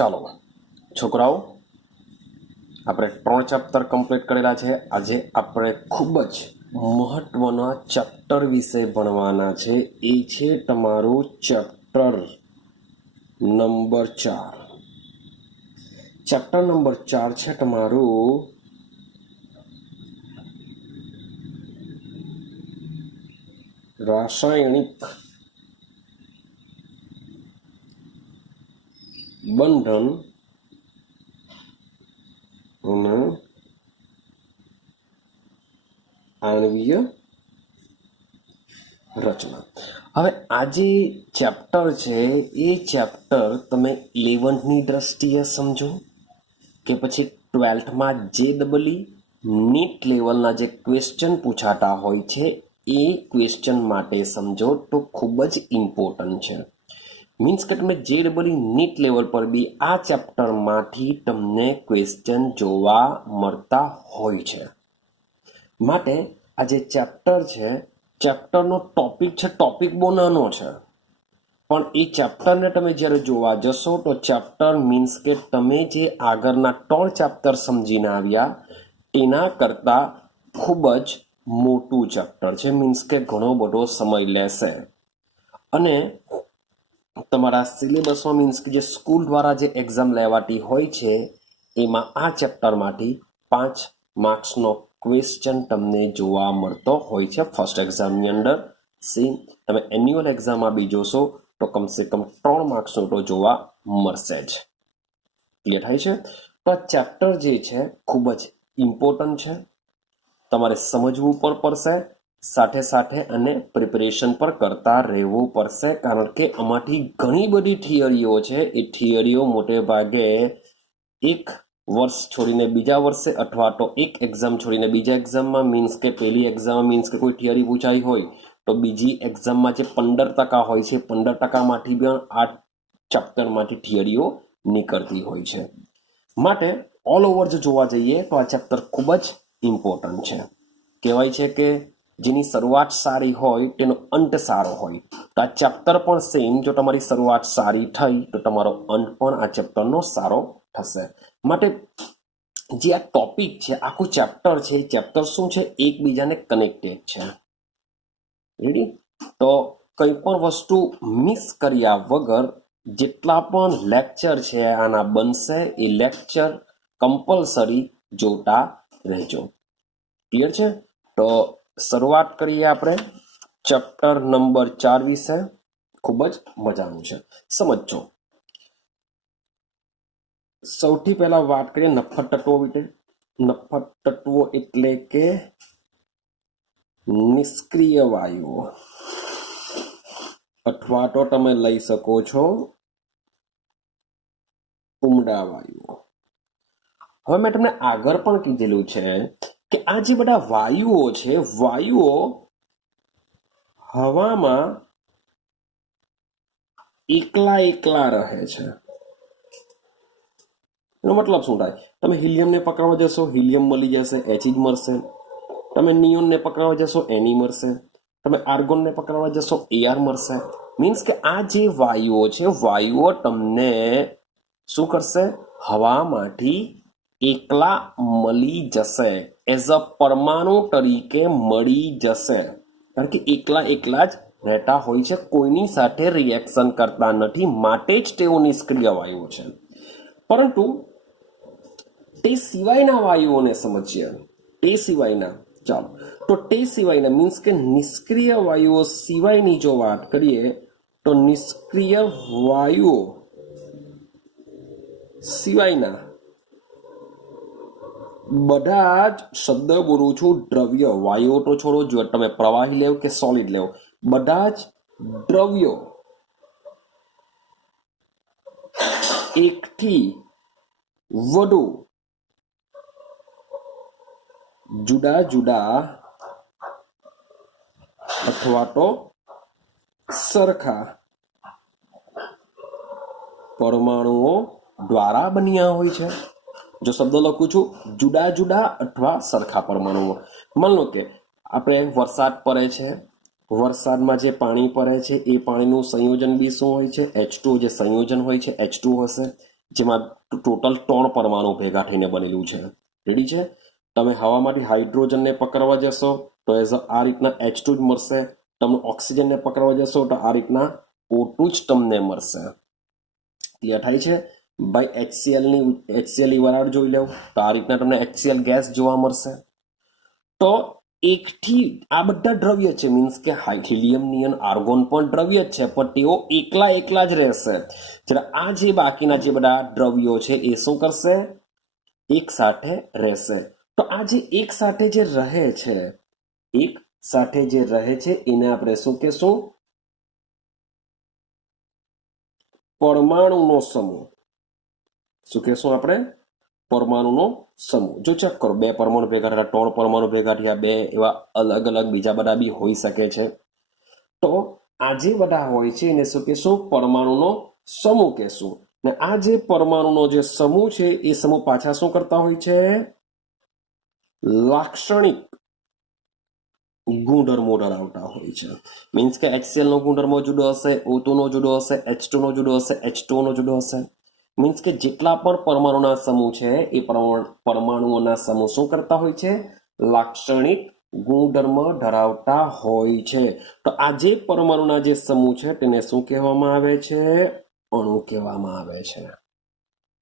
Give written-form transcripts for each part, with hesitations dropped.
ચાલો છોકરાઓ, આપણે 3 ચેપ્ટર કમ્પ્લીટ કરેલા છે. આજે આપણે ખૂબ જ મહત્વના ચેપ્ટર વિશે ભણવાના છે. એ છે તમારું ચેપ્ટર નંબર 4. ચેપ્ટર નંબર 4 છે તમારું રાસાયણિક બંધન અને આણ્વીય રચના. હવે આ જે ચેપ્ટર છે એ ચેપ્ટર તમે 11th દ્રષ્ટિએ સમજો કે પછી 12થમાં JEE નીટ લેવલના જે ક્વેશ્ચન પૂછાતા હોય છે એ ક્વેશ્ચન માટે સમજો તો ખૂબ જ ઇમ્પોર્ટન્ટ છે. મીન્સ કે તમે JEE નીટ લેવલ પર બી આ ચેપ્ટરમાંથી તમને ક્વેશ્ચન જોવા મળતા હોય છે. માટે આ જે ચેપ્ટર છે, ચેપ્ટરનો ટોપિક છે, ટોપિક બહુ નાનો છે, પણ એ ચેપ્ટરને તમે જ્યારે જોવા જશો તો ચેપ્ટર મીન્સ કે તમે જે આગળના 3 ચેપ્ટર સમજીને આવ્યા એના કરતાં ખૂબ જ મોટું ચેપ્ટર છે. મીન્સ કે ઘણો બધો સમય લેશે અને તમારા સિલેબસમાં મીન્સ કે જે સ્કૂલ દ્વારા જે એક્ઝામ લેવાતી હોય છે એમાં આ ચેપ્ટરમાંથી 5 માર્ક્સનો ક્વેશ્ચન તમને જોવા મળતો હોય છે ફર્સ્ટ એક્ઝામની અંદર. સેમ તમે એન્યુઅલ એક્ઝામમાં બી જોશો તો કમસે કમ 3 માર્ક્સનો તો જોવા મળશે જ. ક્લિયર થાય છે? તો આ ચેપ્ટર જે છે ખૂબ જ ઇમ્પોર્ટન્ટ છે, તમારે સમજવું પણ પડશે, સાથે સાથે અને પ્રિપરેશન પર કરતા રહેવું પડશે. કારણ કે આમાંથી ઘણી બધી થિયરીઓ છે. એ થિયરીઓ મોટે ભાગે એક વર્ષ છોડીને બીજા વર્ષે અથવા તો એક એક્ઝામ છોડીને બીજા એક્ઝામમાં મીન્સ કે પહેલી એક્ઝામમાં મીન્સ કે કોઈ થિયરી પૂછાઈ હોય તો બીજી એક્ઝામમાં જે 15% હોય છે 15%માંથી પણ આ ચેપ્ટરમાંથી થિયરીઓ નીકળતી હોય છે. માટે ઓલ ઓવર જો જોવા જઈએ તો આ ચેપ્ટર ખૂબ જ ઇમ્પોર્ટન્ટ છે. કહેવાય છે કે જેની શરૂઆત સારી હોય તેનો અંત સારો હોય. તો આ ચેપ્ટર પણ સેમ, જો તમારી શરૂઆત સારી થઈ તો તમારો અંત પણ આ ચેપ્ટરનો સારો થશે. માટે જે આ ટોપિક છે, આખું ચેપ્ટર છે, એ ચેપ્ટર શું છે, એકબીજાને કનેક્ટેડ છે. રેડી? તો કંઈ પણ વસ્તુ મિસ કર્યા વગર જેટલા પણ લેક્ચર છે આના બનશે એ લેક્ચર કમ્પલસરી જોતા રહેજો. ક્લિયર છે? તો શરૂઆત કરીએ આપણે ચેપ્ટર નંબર 4 વિશે. ખૂબ જ મજાનું છે, સમજો. સૌથી પહેલા વાત કરીએ નફ્ફત તત્વો વિશે. નફ્ફત તત્વો એટલે કે નિષ્ક્રિય વાયુઓ અથવા તો તમે લઈ શકો છો ઉમદા વાયુઓ. હવે મેં તમને આગળ પણ કીધેલું છે કે આ જે બધા વાયુઓ છે, વાયુઓ હવામાં એકલા રહે છે. એનો મતલબ શું થાય? તમે હિલિયમને પકડવા જશો, હિલિયમ મળી જશે, H જ મળશે. તમે નિયોનને પકડવા જશો, એની મળશે. તમે આર્ગોનને પકડવા જશો, AR મળશે. મીન્સ કે આ જે વાયુઓ છે, વાયુઓ તમને શું કરશે? હવામાંથી એકલા મળી જશે, એઝ અ પરમાણુ તરીકે મળી જશે. કારણ કે એકલા જ રહેતા હોય છે, કોઈની સાથે રિએક્શન કરતા નથી, માટે જ તેઓ નિષ્ક્રિય વાયુઓ છે. પરંતુ તે સિવાયના વાયુઓને સમજીએ. તે સિવાયના, ચાલો, તો તે સિવાયના મીન્સ કે નિષ્ક્રિય વાયુઓ સિવાયની જો વાત કરીએ તો નિષ્ક્રિય વાયુઓ સિવાયના બધા જ શબ્દ બોલું છું, દ્રવ્ય, વાયુઓ તો છોડો, જો તમે પ્રવાહી લેવ કે સોલિડ લેવ, બધા જ દ્રવ્યો એકથી વધુ જુદા જુદા અથવા તો સરખા પરમાણુઓ દ્વારા બન્યા હોય છે. જો શબ્દ લખું છું જુદા જુદા અથવા સરખા પરમાણુઓ. માન લો કે આપણે વરસાદ પડે છે, વરસાદમાં જે પાણી પડે છે એ પાણીનું સંયોજન બી શું હોય છે? H2. જે સંયોજન હોય છે H2 હશે. જેમાં ટોટલ 3 પરમાણુ ભેગા થઈને બનેલું છે. રેડી છે? તમે હવામાંથી હાઇડ્રોજનને પકડવા જશો તો એઝ આ રીતના H2 જ મળશે. તમે ઓક્સિજનને પકડવા જશો તો આ રીતના O2 જ તમને મળશે. ક્લિયર થાય છે ભાઈ? HCl ની વરાળ જોઈ લેવું તો આ રીતના તમને HCl ગેસ જોવા મળશે. તો એકથી આ બધા દ્રવ્ય છે, મીન્સ કે હિલિયમ નિયન આર્ગોન પણ દ્રવ્ય જ છે, પણ તેઓ એકલા જ રહેશે. જ્યારે આ જે બાકીના જે બધા દ્રવ્યો છે એ શું કરશે? એક સાથે રહેશે. તો આ જે એક સાથે જે રહે છે, એક સાથે જે રહે છે એને આપણે શું કહેશું? પરમાણુનો સમૂહ. શું કહેશું આપણે? પરમાણુનો સમૂહ. જો ચેક કરો, 2 પરમાણુ ભેગા થયા, 3 પરમાણુ ભેગા થયા, 2 એવા અલગ અલગ બીજા બધા બી હોઈ શકે છે. તો આ જે બધા હોય છે એને શું કહેશું? પરમાણુનો સમૂહ કહેશું. ને આ જે પરમાણુનો જે સમૂહ છે એ સમૂહ પાછા શું કરતા હોય છે? લાક્ષણિક ગુણધર્મો ધરાવતા હોય છે. મીન્સ કે HCl નો ગુણધર્મો જુદો હશે, O2 નો જુદો હશે, H2 નો જુદો હશે, H2O નો જુદો હશે. મીન્સ કે જેટલા પણ પરમાણુના સમૂહ છે એ પરમાણુઓના સમૂહ શું કરતા હોય છે? લાક્ષણિક ગુણધર્મ ધરાવતા હોય છે. તો આ જે પરમાણુના જે સમૂહ છે તેને શું કહેવામાં આવે છે? અણુ કહેવામાં આવે છે.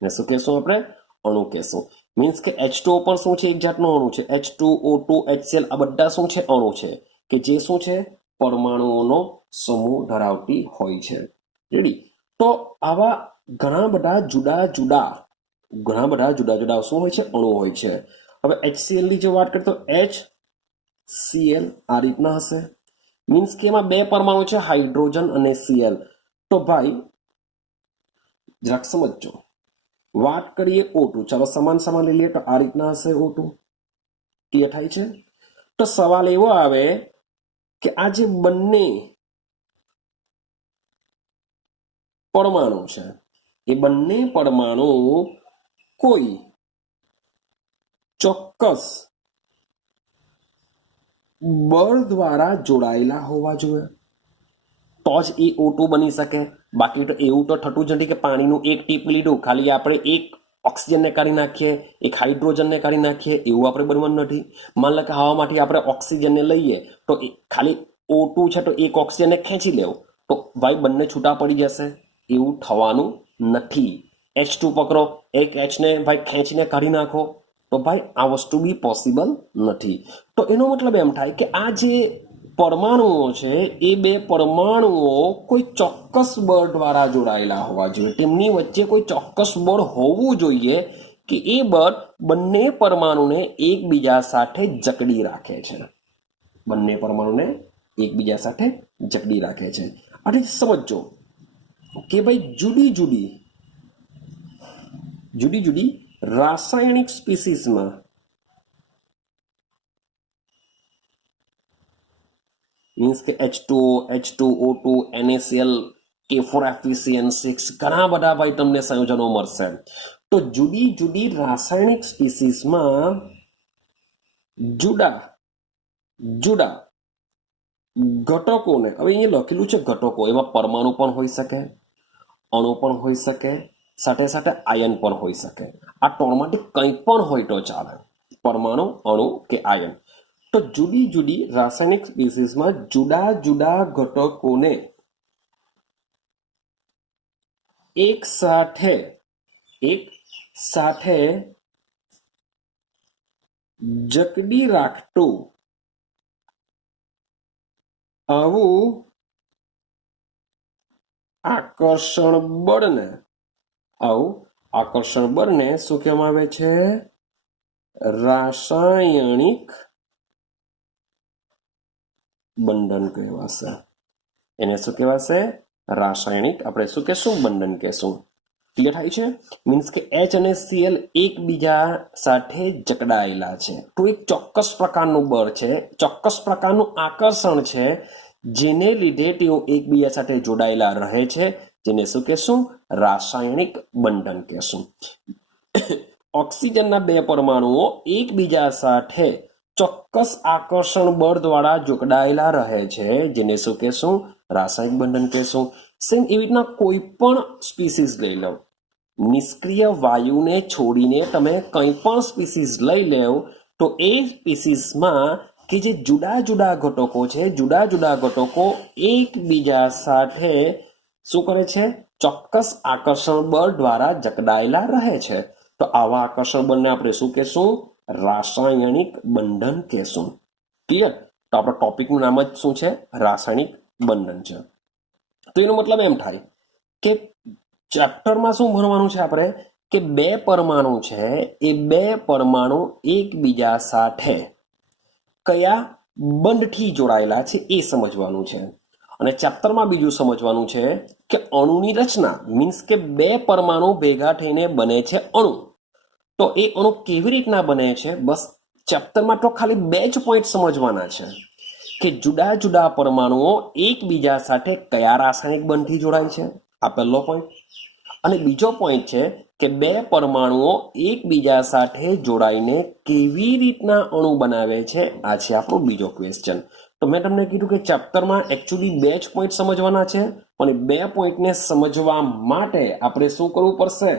ને શું કહેશું આપણે? અણુ કહેશું. મીન્સ કે H2O પણ શું છે? એક જાતનો અણુ છે. H2, O2, HCl આ બધા શું છે? અણુ છે, કે જે શું છે? પરમાણુઓનો સમૂહ ધરાવતી હોય છે. રેડી? તો આવા ઘણા બધા જુદા જુદા શું હોય છે? અણુ હોય છે. હવે HCl ની જો વાત કરીએ તો HCl આ રીતના હશે. મીન્સ કે એમાં 2 પરમાણુ છે, હાઇડ્રોજન અને Cl. તો ભાઈ જરાક સમજજો. વાત કરીએ O2, ચાલો સમાન લઈ લઈએ તો આ રીતના હશે O2. ક્લિયર થાય છે? તો સવાલ એવો આવે કે આ જે બંને પરમાણુ છે એ બંને પરમાણુ કોઈ ચોક્કસ બળ દ્વારા જોડાયેલા હોવા જોઈએ તો જ એ O2 બની શકે. બાકી તો એવું તો થતું જ નથી કે પાણીનું એક ટીપ લીધું, ખાલી આપણે એક ઓક્સિજનને કાઢી નાખીએ, એક હાઇડ્રોજનને કાઢી નાખીએ, એવું આપણે બનવાનું નથી. માન લો કે હવામાંથી આપણે ઓક્સિજનને લઈએ તો ખાલી O2 છે તો એક ઓક્સિજનને ખેંચી લેવું તો ભાઈ બંને છૂટા પડી જશે, એવું થવાનું નથી. H2 પકડો, એક Hને ભાઈ ખેંચીને કાઢી નાખો તો ભાઈ આ વસ્તુ બી પોસિબલ નથી. તો એનો મતલબ એમ થાય કે આ જે પરમાણુઓ છે એ 2 પરમાણુઓ કોઈ ચોક્કસ બળ દ્વારા જોડાયેલા હોવા જોઈએ. તેમની વચ્ચે કોઈ ચોક્કસ બળ હોવું જોઈએ કે એ બળ બંને પરમાણુને એકબીજા સાથે જકડી રાખે છે. બંને પરમાણુને એકબીજા સાથે જકડી રાખે છે. આથી સમજો કે ભાઈ જુદી જુદી રાસાયણિક સ્પીસીસમાં મીન્સ કે H2O, H2O2, NaCl, K4FeCN6 ઘણા બધા ભાઈ તમને સંયોજનો મળશે. તો જુદી રાસાયણિક સ્પીસીસમાં જુદા ઘટકોને, હવે અહીંયા લખેલું છે ઘટકો, એમાં પરમાણુ પણ હોઈ શકે, અણુ પણ હોઈ શકે, સાથે સાથે આયન પણ હોઈ શકે. આ 3માંથી કંઈ પણ હોય તો ચાલે, પરમાણુ, અણુ કે આયન. તો જુદી રાસાયણિક સ્પીસીસમાં જુદા ઘટકોને એક સાથે જકડી રાખતું આવું આકર્ષણ બળને શું કહેવામાં આવે છે? રાસાયણિક બંધન કહેવાશે. એને શું કહેવાશે? રાસાયણિક, આપણે શું કહેશું? બંધન કહેશું. ક્લિયર થાય છે? મીન્સ કે H અને Cl એકબીજા સાથે જકડાયેલા છે તો એક ચોક્કસ પ્રકારનું બળ છે, ચોક્કસ પ્રકારનું આકર્ષણ છે, જેને લીધે તેઓ એકબીજા સાથે જોડાયેલા રહે છે, જેને શું કહેશું? રાસાયણિક બંધન કહેશું. ઓક્સિજનના 2 પરમાણુઓ એકબીજા સાથે ચોક્કસ આકર્ષણ બળ દ્વારા જોડાયેલા રહે છે, જેને શું કહેશું? રાસાયણિક બંધન કહેશું. સેમ એવી રીતના કોઈ પણ સ્પીસીસ લઈ લો, નિષ્ક્રિય વાયુને છોડીને તમે કંઈ પણ સ્પીસીસ લઈ લેવ તો એ સ્પીસીસમાં કે જે જુદા જુદા ઘટકો છે, જુદા જુદા ઘટકો એકબીજા સાથે શું કરે છે? ચોક્કસ આકર્ષણ બળ દ્વારા જકડાયેલા રહે છે. તો આવા આકર્ષણ બળને આપણે શું કહેશું? રાસાયણિક બંધન કહેશું. ક્લિયર? તો આપણા ટોપિકનું નામ જ શું છે? રાસાયણિક બંધન છે. તો એનો મતલબ એમ થાય કે ચેપ્ટરમાં શું ભણવાનું છે આપણે? કે બે પરમાણુ છે, એ બે પરમાણુ એકબીજા સાથે કયા બંધથી જોડાયેલા છે એ સમજવાનું છે. અને ચેપ્ટરમાં બીજું સમજવાનું છે કે અણુની રચના, મીન્સ કે બે પરમાણુ ભેગા થઈને બને છે અણુ. તો એ અણુ કેવી રીતના બને છે? બસ ચેપ્ટરમાં તો ખાલી બે જ પોઈન્ટ સમજવાના છે કે જુદા જુદા પરમાણુઓ એકબીજા સાથે કયા રાસાયણિક બંધથી જોડાય છે, આ પહેલો પોઈન્ટ. અને બીજો પોઈન્ટ છે કે બે પરમાણુઓ એકબીજા સાથે જોડાઈને કેવી રીતના અણુ બનાવે છે, આ છે આપણો બીજો ક્વેશ્ચન. તો મેં તમને કીધું કે ચેપ્ટરમાં એકચ્યુઅલી બે જ પોઈન્ટ સમજવાના છે, અને બે પોઈન્ટને સમજવા માટે આપણે શું કરવું પડશે?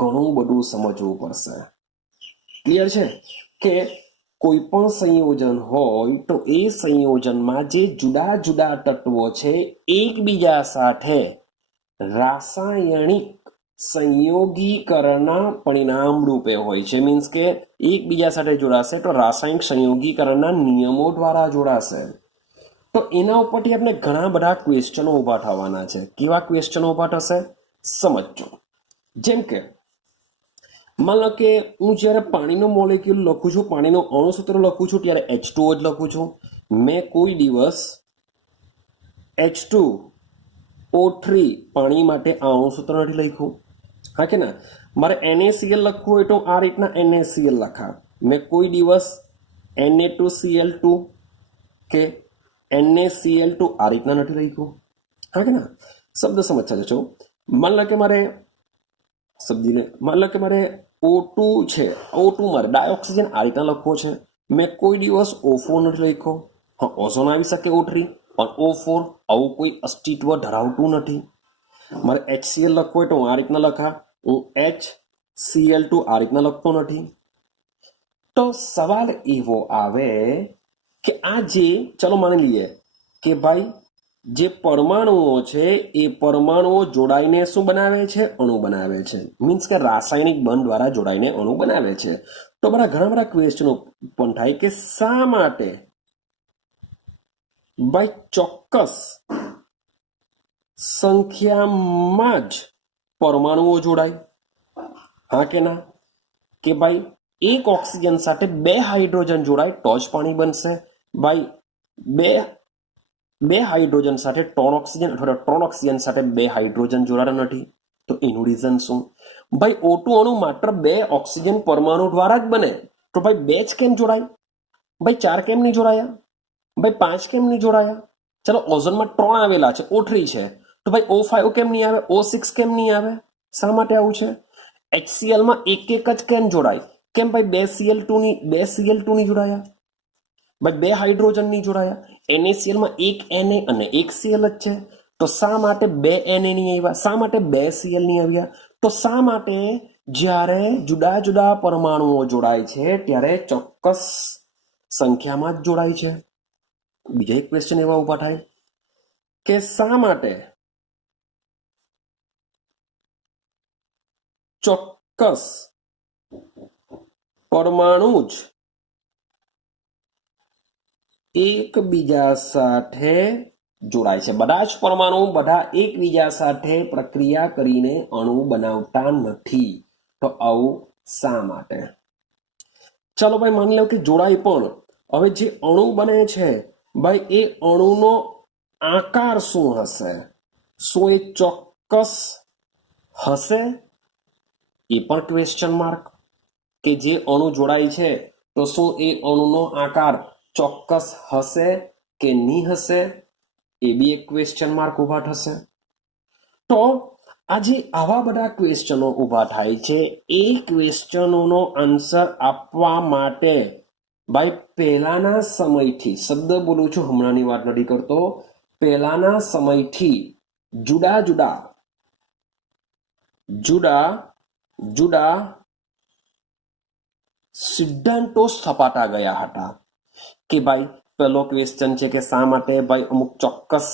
ઘણું બધું સમજવું પડશે. ક્લિયર છે? કે કોઈ પણ સંયોજન હોય તો એ સંયોજનમાં જે જુદા જુદા તત્વો છે એકબીજા સાથે રાસાયણિક સંયોગીકરણના પરિણામ રૂપે હોય છે. મીન્સ કે એકબીજા સાથે જોડાશે તો રાસાયણિક સંયોગીકરણના નિયમો દ્વારા જોડાશે. તો એના ઉપરથી આપણે ઘણા બધા ક્વેશ્ચનો ઊભા થવાના છે. કેવા ક્વેશ્ચનો ઊભા થશે? સમજો. જેમ કે માન લો કે હું જ્યારે પાણીનો મોલેક્યુલ લખું છું, પાણીનો અણુસૂત્ર લખું છું, ત્યારે H2O જ લખું છું. મેં કોઈ દિવસ H2O3 પાણી માટે આ અણુસૂત્ર નથી લખ્યું. હા કે ના? મારે NaCl લખવું હોય તો આ રીતના NaCl લખા. મેં કોઈ દિવસ Na2Cl2 કે NaCl2 આ રીતના નથી લખ્યું. હા કે ના? શબ્દ સમજતા જશો. માન લો કે મારે O2 છે, O2 મારે ડાયોક્સિજન આ રીતના લખવો છે. મેં કોઈ દિવસ O4 નથી લખ્યો. હા, ઓઝોન આવી શકે O3, પણ O4 આવું કોઈ અસ્તિત્વ ધરાવતું નથી. મારે HCl લખવો હોય તો હું આ રીતના લખા. હું HCl2 આ રીતના લખતો નથી. તો સવાલ એવો આવે કે આ જે, ચલો માની લઈએ કે ભાઈ જે પરમાણુઓ છે એ પરમાણુઓ જોડાઈને શું બનાવે છે? અણુ બનાવે છે. મીન્સ કે રાસાયણિક બંધ દ્વારા જોડાઈને અણુ બનાવે છે. તો ઘણા બધા ક્વેશ્ચનો પણ થાય કે શા માટે ભાઈ ચોક્કસ સંખ્યામાં જ પરમાણુઓ જોડાય? હા કે ના? કે ભાઈ એક ઓક્સિજન સાથે બે હાઇડ્રોજન જોડાય તો જ પાણી બનશે. ભાઈ બે હાઇડ્રોજન સાથે 3 ઓક્સિજન અથવા 3 ઓક્સિજન સાથે બે હાઇડ્રોજન જોડાતા નથી. તો એનું રીઝન શું? ભાઈ O2 અણુ માત્ર બે ઓક્સિજન પરમાણુ દ્વારા જ બને. તો ભાઈ બે જ કેમ જોડાય? ભાઈ 4 કેમ નહીં જોડાયા? ભાઈ 5 કેમ નહીં જોડાયા? ચલો ઓઝોનમાં 3 આવેલા છે, O3 છે, તો ભાઈ O5 કેમ નહીં આવે? O6 કેમ નહીં આવે? શા માટે આવું છે? HCl માં એક જ કેમ જોડાય? કેમ ભાઈ બે Cl2 ની જોડાયા? ભાઈ બે હાઇડ્રોજન ની જોડાયા? NaCl માં એક Na અને એક Cl જ છે. તો શા માટે બે Na નહીં આવ્યા? શા માટે બે Cl નહીં આવ્યા? તો શા માટે જ્યારે જુદા જુદા પરમાણુઓ જોડાય છે ત્યારે ચોક્કસ સંખ્યામાં જ જોડાય છે? બીજા એક ક્વેશ્ચન એવા ઉભા થાય કે શા માટે ચોક્કસ પરમાણુ જ એકબીજા સાથે જોડાય છે? બધા જ પરમાણુ બધા એકબીજા સાથે પ્રક્રિયા કરીને અણુ બનાવતા નથી. તો આવું શા માટે? ચાલો ભાઈ માની લો કે જોડાય, પણ હવે જે અણુ બને છે ભાઈ એ અણુનો આકાર શું હશે? શું એ ચોક્કસ હશે? એ પણ ક્વેશ્ચન માર્ક. કે જે અણુ જોડાય છે તો શું એ અણુનો આકાર ચોક્કસ હશે કે નહીં હશે? એ બી એક ક્વેશ્ચન માર્ક ઊભા થશે. તો આજે આવા બધા ક્વેશ્ચનો ઊભા થાય છે. એ ક્વેશ્ચનોનો આન્સર આપવા માટે ભાઈ પહેલાના સમયથી, શબ્દ બોલું છું, હમણાંની વાત નથી કરતો, પહેલાના સમયથી જુદા જુદા સિદ્ધાંતો સ્થપાતા ગયા હતા કે ભાઈ પહેલો ક્વેશ્ચન છે કે શા માટે ભાઈ અમુક ચોક્કસ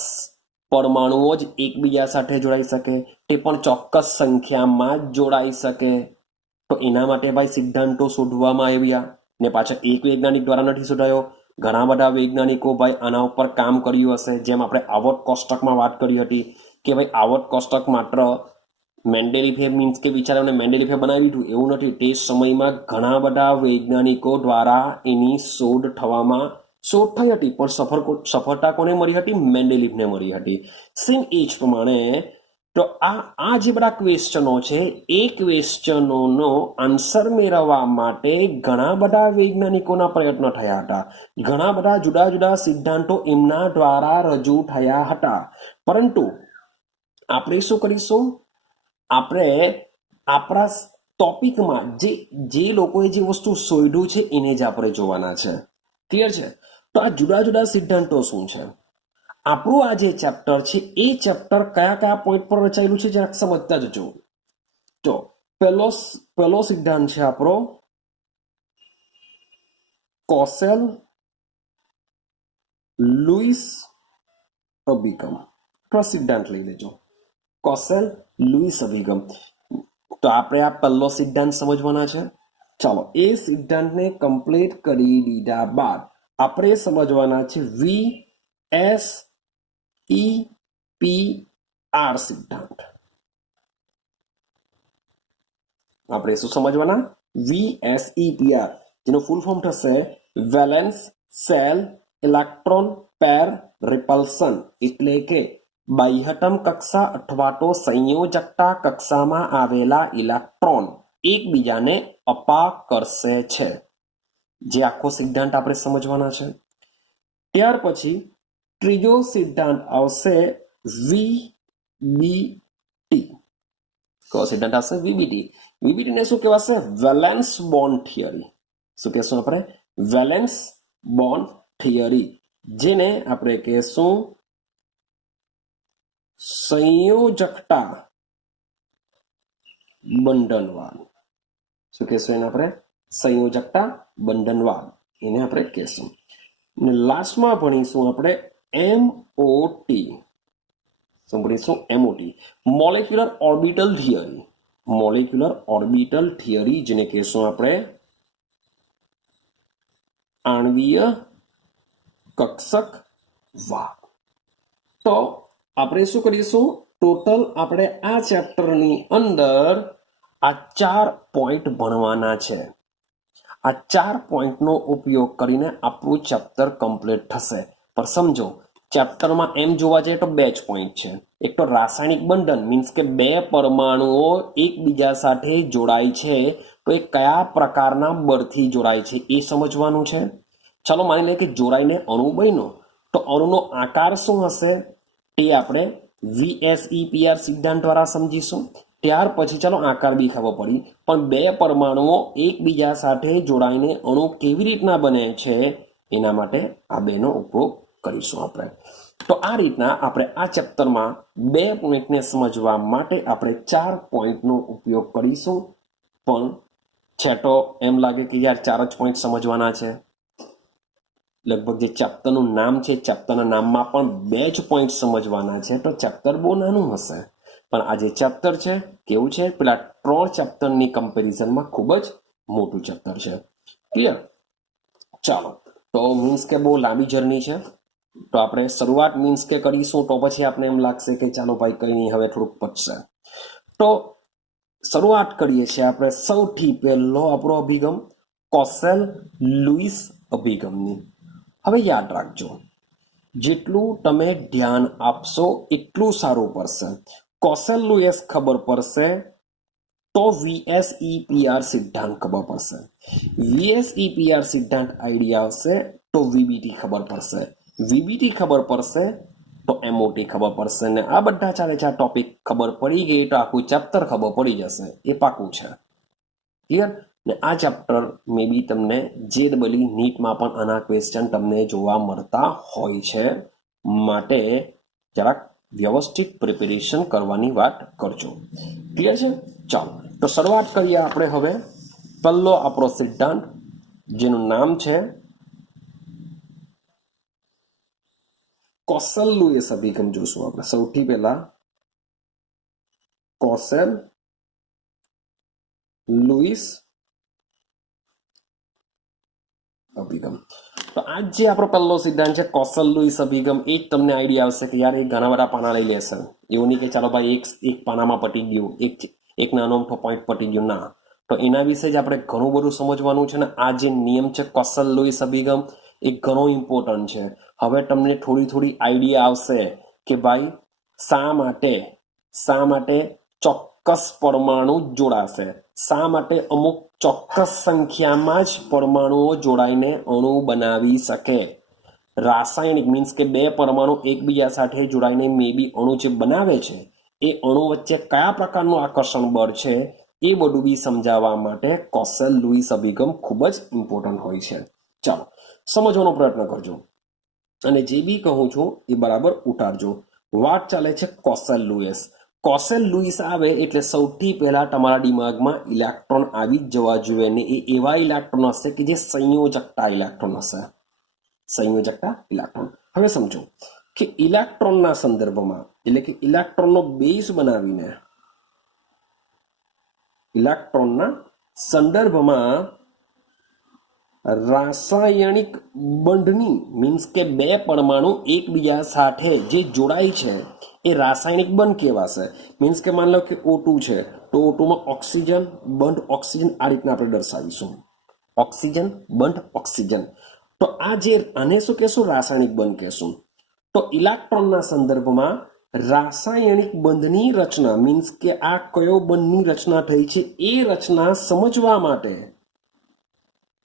પરમાણુઓ જ એકબીજા સાથે જોડાઈ શકે, તે પણ ચોક્કસ સંખ્યામાં જ જોડાઈ શકે. તો એના માટે ભાઈ સિદ્ધાંતો શોધવામાં આવ્યા ને પાછા એક વૈજ્ઞાનિક દ્વારા નથી શોધાયો, ઘણા બધા વૈજ્ઞાનિકો ભાઈ આના ઉપર કામ કર્યું હશે. જેમ આપણે આવર્ત કોષ્ટકમાં વાત કરી હતી કે ભાઈ આવર્ત કોષ્ટક માત્ર મેન્ડેલિફે મીન્સ કે વિચારોને મેન્ડેલિફે બનાવી દીધું એવું નથી. તે સમયમાં ઘણા બધા વૈજ્ઞાનિકો દ્વારા એની શોધ થઈ હતી, પણ સફળતા કોને મળી હતી? મેન્ડેલિફને મળી હતી. સેમ એ જ પ્રમાણે તો આ જે બધા ક્વેશ્ચનો છે એ ક્વેશ્ચનોનો આન્સર મેળવવા માટે ઘણા બધા વૈજ્ઞાનિકોના પ્રયત્નો થયા હતા, ઘણા બધા જુદા જુદા સિદ્ધાંતો એમના દ્વારા રજૂ થયા હતા. પરંતુ આપણે શું કરીશું? આપણે આપણા ટોપિકમાં જે લોકોએ જે વસ્તુ શોધ્યું છે એને જ આપણે જોવાના છે. ક્લિયર છે? તો આ જુદા જુદા સિદ્ધાંતો શું છે? આપણું આ જે ચેપ્ટર છે એ ચેપ્ટર કયા કયા પોઈન્ટ પર રચાયેલું છે જરાક સમજતા જજો. તો પહેલો સિદ્ધાંત છે આપણો કોસેલ લુઈસ અભિગમ. તો સિદ્ધાંત લઈ લેજો, કોસેલ લુઈસ અભિગમ. તો આપણે આ પહેલો સિદ્ધાંત સમજવાના છે. ચાલો, એ સિદ્ધાંતને કમ્પ્લીટ કરી દીધા બાદ આપણે સમજવાના છે VSEPR સિદ્ધાંત. આપણે શું સમજવાના? VSEPR, જેનું ફૂલ ફોર્મ થશે વેલેન્સ શેલ ઇલેક્ટ્રોન પેર રિપલ્સન, એટલે કે બાહ્યતમ કક્ષા અથવા તો સંયોજકતા કક્ષામાં આવેલા ઇલેક્ટ્રોન એકબીજાને અપાકર્ષે છે. જે આખો સિદ્ધાંત આપણે સમજવાના છે. ત્યાર પછી ત્રીજો સિદ્ધાંત આવશે VBT. કયો સિદ્ધાંત આવશે? VBT. VBT ને શું કહેવાશે? Valence bond theory. શું કહેશું આપણે? વેલેન્સ બોન્ડ થિયરી, જેને આપણે કહેશું સંયોજકતા બંધનવાદ. શું કહેશું એને આપણે? સંયોજકતા બંધનવાદ, એને આપણે કહેશું. અને લાસ્ટમાં ભણીશું આપણે MOT. શું ભણીશું? MOT, molecular orbital theory. Molecular orbital theory, જેને કહેશું આપણે આણ્વીય કક્ષકવાદ. તો આપણે શું કરીશું? ટોટલ આપણે આ ચેપ્ટરની અંદર આ 4 પોઈન્ટ ભણવાના છે. આ 4 પોઈન્ટનો ઉપયોગ કરીને આપણું ચેપ્ટર કમ્પ્લીટ થશે. પણ સમજો, ચેપ્ટરમાં એમ જોવા જઈએ તો 2 જ પોઈન્ટ છે. એક તો રાસાયણિક બંધન, મીન્સ કે 2 પરમાણુઓ એકબીજા સાથે જોડાય છે તો એ કયા પ્રકારના બળથી જોડાય છે એ સમજવાનું છે. ચાલો માની લઈએ કે જોડાઈને અણુ બન્યો, તો અણુનો આકાર શું હશે એ આપણે VSEPR સિદ્ધાંત દ્વારા સમજીશું. ત્યાર પછી ચાલો આકાર બી ખબર પડી, પણ 2 પરમાણુઓ એકબીજા સાથે જોડાઈને અણુ કેવી રીતના બને છે એના માટે આ 2નો ઉપયોગ કરીશું આપણે. તો આ રીતના આપણે આ ચેપ્ટરમાં 2 પોઈન્ટને સમજવા માટે આપણે 4 પોઈન્ટનો ઉપયોગ કરીશું. પણ છે તો એમ લાગે કે યાર 4 જ પોઈન્ટ સમજવાના છે. લગભગ જે ચેપ્ટરનું નામ છે, ચેપ્ટરના નામમાં પણ 2 જ પોઈન્ટ સમજવાના છે, તો ચેપ્ટર બહુ નાનું હશે. પણ આ જે ચેપ્ટર છે કેવું છે? પેલા 3 ચેપ્ટરની કમ્પેરિઝનમાં ખૂબ જ મોટું ચેપ્ટર છે. ક્લિયર? ચાલો, તો મીન્સ કે બહુ લાંબી જર્ની છે. તો આપણે શરૂઆત મીન્સ કે કરીશું તો પછી આપણે એમ લાગશે કે ચાલો ભાઈ કંઈ નહીં, હવે થોડુંક પચશે. તો શરૂઆત કરીએ છીએ આપણે સૌથી પહેલો આપણો અભિગમ કોસેલ લુઈસ અભિગમની. હવે યાદ રાખજો, જેટલું તમે ધ્યાન આપશો એટલું સારું પડશે. કોસેલ લુઈસ ખબર પડશે તો VSEPR સિદ્ધાંત ખબર પડશે. VSEPR સિદ્ધાંત આઈડિયા આવશે તો VBT ખબર પડશે. VBT ખબર પડશે તો MOT ખબર પડશે. ને આ બધા 4 ટોપિક ખબર પડી ગઈ તો આખું ચેપ્ટર ખબર પડી જશે, એ પાકું છે. ક્લિયર? ને આ ચેપ્ટર મે બી તમને JEE નીટમાં પણ આના ક્વેશ્ચન તમને જોવા મળતા હોય છે. માટે જરાક વ્યવસ્થિત પ્રિપેરેશન કરવાની વાત કરજો. ક્લિયર છે? ચાલો, તો શરૂઆત કરીએ આપણે હવે પહેલો આપણો સિદ્ધાંત, જેનું નામ છે કોસેલ લુઈસ અભિગમ. જોશું આપણે સૌથી પહેલા કોસેલ લુઈસ અભિગમ. તો આ જે આપણો પહેલો સિદ્ધાંત છે કોસેલ લુઈસ અભિગમ, એ જ તમને આઈડિયા આવશે કે યાર એ ઘણા બધા પાના લઈ લેશે. એવું નહીં કે ચાલો ભાઈ એક પાનામાં પટી ગયું, એક નાનો મોટો પોઈન્ટ પટી ગયું, ના. તો એના વિશે જ આપણે ઘણું બધું સમજવાનું છે ને આ જે નિયમ છે કોસેલ લુઈસ અભિગમ એ ઘણો ઇમ્પોર્ટન્ટ છે. હવે તમને થોડી આઈડિયા આવશે કે ભાઈ શા માટે ચોક્કસ પરમાણુ જોડાશે, શા માટે અમુક ચોક્કસ સંખ્યામાં જ પરમાણુઓ જોડાઈને અણુ બનાવી શકે. રાસાયણિક મીન્સ કે બે પરમાણુ એકબીજા સાથે જોડાઈને મે બી અણુ જે બનાવે છે એ અણુ વચ્ચે કયા પ્રકારનું આકર્ષણ બળ છે એ બધું બી સમજાવવા માટે કોસેલ લુઈસ અભિગમ ખૂબ જ ઇમ્પોર્ટન્ટ હોય છે. ચાલો સમજવાનો પ્રયત્ન કરજો અને જે બી કહું છું એ બરાબર ઉતારજો. વાત ચાલે છે કોસેલ લુઈસ. કોસેલ લુઈસ આવે એટલે સૌથી પહેલા તમારા દિમાગમાં ઇલેક્ટ્રોન આવી જ જવા જોઈએ ને એ એવા ઇલેક્ટ્રોન હશે કે જે સંયોજકતા ઇલેક્ટ્રોન હશે. સંયોજકતા ઇલેક્ટ્રોન. હવે સમજો કે ઇલેક્ટ્રોનના સંદર્ભમાં એટલે કે ઇલેક્ટ્રોનનો બેઝ બનાવીને ઇલેક્ટ્રોનના સંદર્ભમાં રાસાયણિક બંધની મીન્સ કે બે પરમાણુ એકબીજા સાથે જે જોડાય છે એ રાસાયણિક બંધ કહેવાશે. મીન્સ કે માની લો કે O2 છે તો O2માં ઓક્સિજન બંધ ઓક્સિજન, આ રીતના આપણે દર્શાવીશું. ઓક્સિજન બંધ ઓક્સિજન. તો આ જે આને શું કહેશું? રાસાયણિક બંધ કહેશું. તો ઇલેક્ટ્રોનના સંદર્ભમાં રાસાયણિક બંધની રચના મીન્સ કે આ કયો બંધની રચના થઈ છે એ રચના સમજવા માટે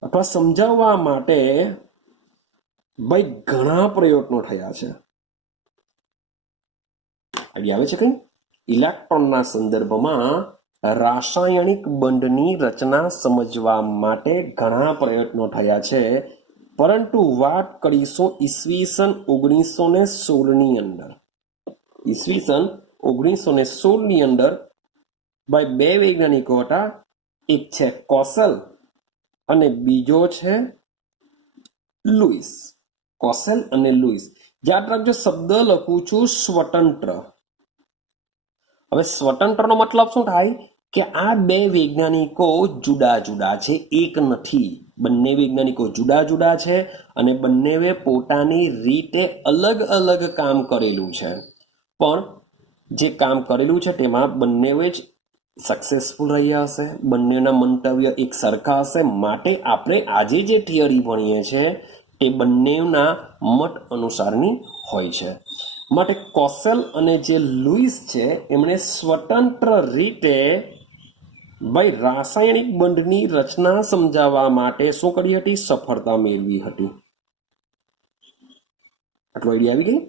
અથવા સમજાવવા માટે ભાઈ ઘણા પ્રયત્નો થયા છે. આઈડિયા આવે છે કઈ? ઇલેક્ટ્રોનના સંદર્ભમાં રાસાયણિક બંધની રચના સમજવા માટે ઘણા પ્રયત્નો થયા છે. પરંતુ વાત કરીશું ઈસવીસન 1916ની અંદર. ઈસવીસન 1916ની અંદર ભાઈ બે વૈજ્ઞાનિકો હતા. એક છે કોસેલ અને બીજો છે લુઈસ. કોસેલ અને લુઈસ. યાદ રાખજો શબ્દ લખું છું સ્વતંત્ર. હવે સ્વતંત્રનો મતલબ શું થાય કે આ બે વૈજ્ઞાનિકો જુદા જુદા છે, એક નથી. બંને વૈજ્ઞાનિકો જુદા જુદા છે અને બંનેએ પોતાની રીતે અલગ અલગ કામ કરેલું છે. પણ જે કામ કરેલું છે તેમાં બંનેએ જ સક્સેસફુલ રહ્યા હશે, બંનેના મંતવ્ય એક સરખા હશે. માટે આપણે આજે જે થિયરી ભણીએ છીએ તે બંનેના મત અનુસારની હોય છે. માટે કોસેલ અને જે લુઈસ છે એમણે સ્વતંત્ર રીતે ભાઈ રાસાયણિક બંધની રચના સમજાવવા માટે શું કરી હતી? સફળતા મેળવી હતી. આટલો આઈડિયા આવી ગઈ.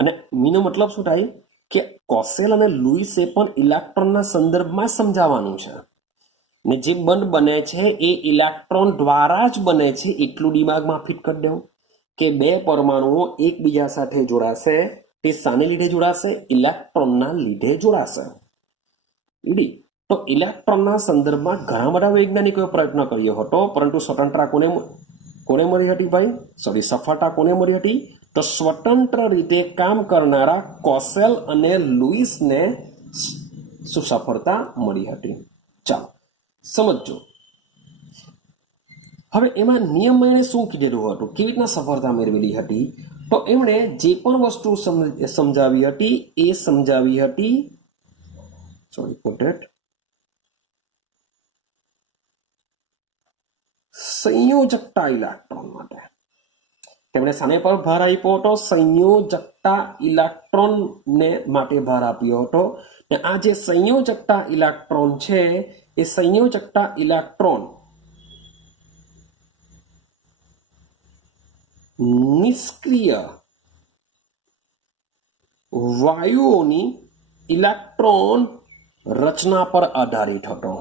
અને મીનો મતલબ શું થાય કે કોસેલ અને લુઈસે પણ ઇલેક્ટ્રોનના સંદર્ભમાં સમજાવવાનું છે ને જે બંધ બને છે એ ઇલેક્ટ્રોન દ્વારા જ બને છે. એટલું દિમાગમાં ફિટ કરી દેવું કે બે પરમાણુઓ એકબીજા સાથે જોડાશે. તે શાને લીધે જોડાશે? ઇલેક્ટ્રોનના લીધે જોડાશે. તો ઇલેક્ટ્રોનના સંદર્ભમાં ઘણા બધા વૈજ્ઞાનિકોએ પ્રયત્ન કર્યો હતો, પરંતુ સ્વતંત્રતા કોને મળી હતી ભાઈ? સફળતા કોને મળી હતી? તો સ્વતંત્ર રીતે કામ કરનારા કોસેલ અને લુઈસને સફળતા મળી હતી. ચાલો સમજો. હવે એમાં નિયમમાં એણે શું કીધેલું હતું, કેવી રીતના સફળતા મેળવેલી હતી? તો એમણે જે પણ વસ્તુ સમજાવી હતી એ સમજાવી હતી સંયોજકતા ઇલેક્ટ્રોન માટે. તેમણે સાને પર ભાર આપ્યો હતો? સંયોજકતા ઇલેક્ટ્રોન ને માટે ભાર આપ્યો હતો. ને આ જે સંયોજકતા ઇલેક્ટ્રોન છે એ સંયોજકતા ઇલેક્ટ્રોન નિષ્ક્રિય વાયુઓની ઇલેક્ટ્રોન રચના પર આધારિત હતો.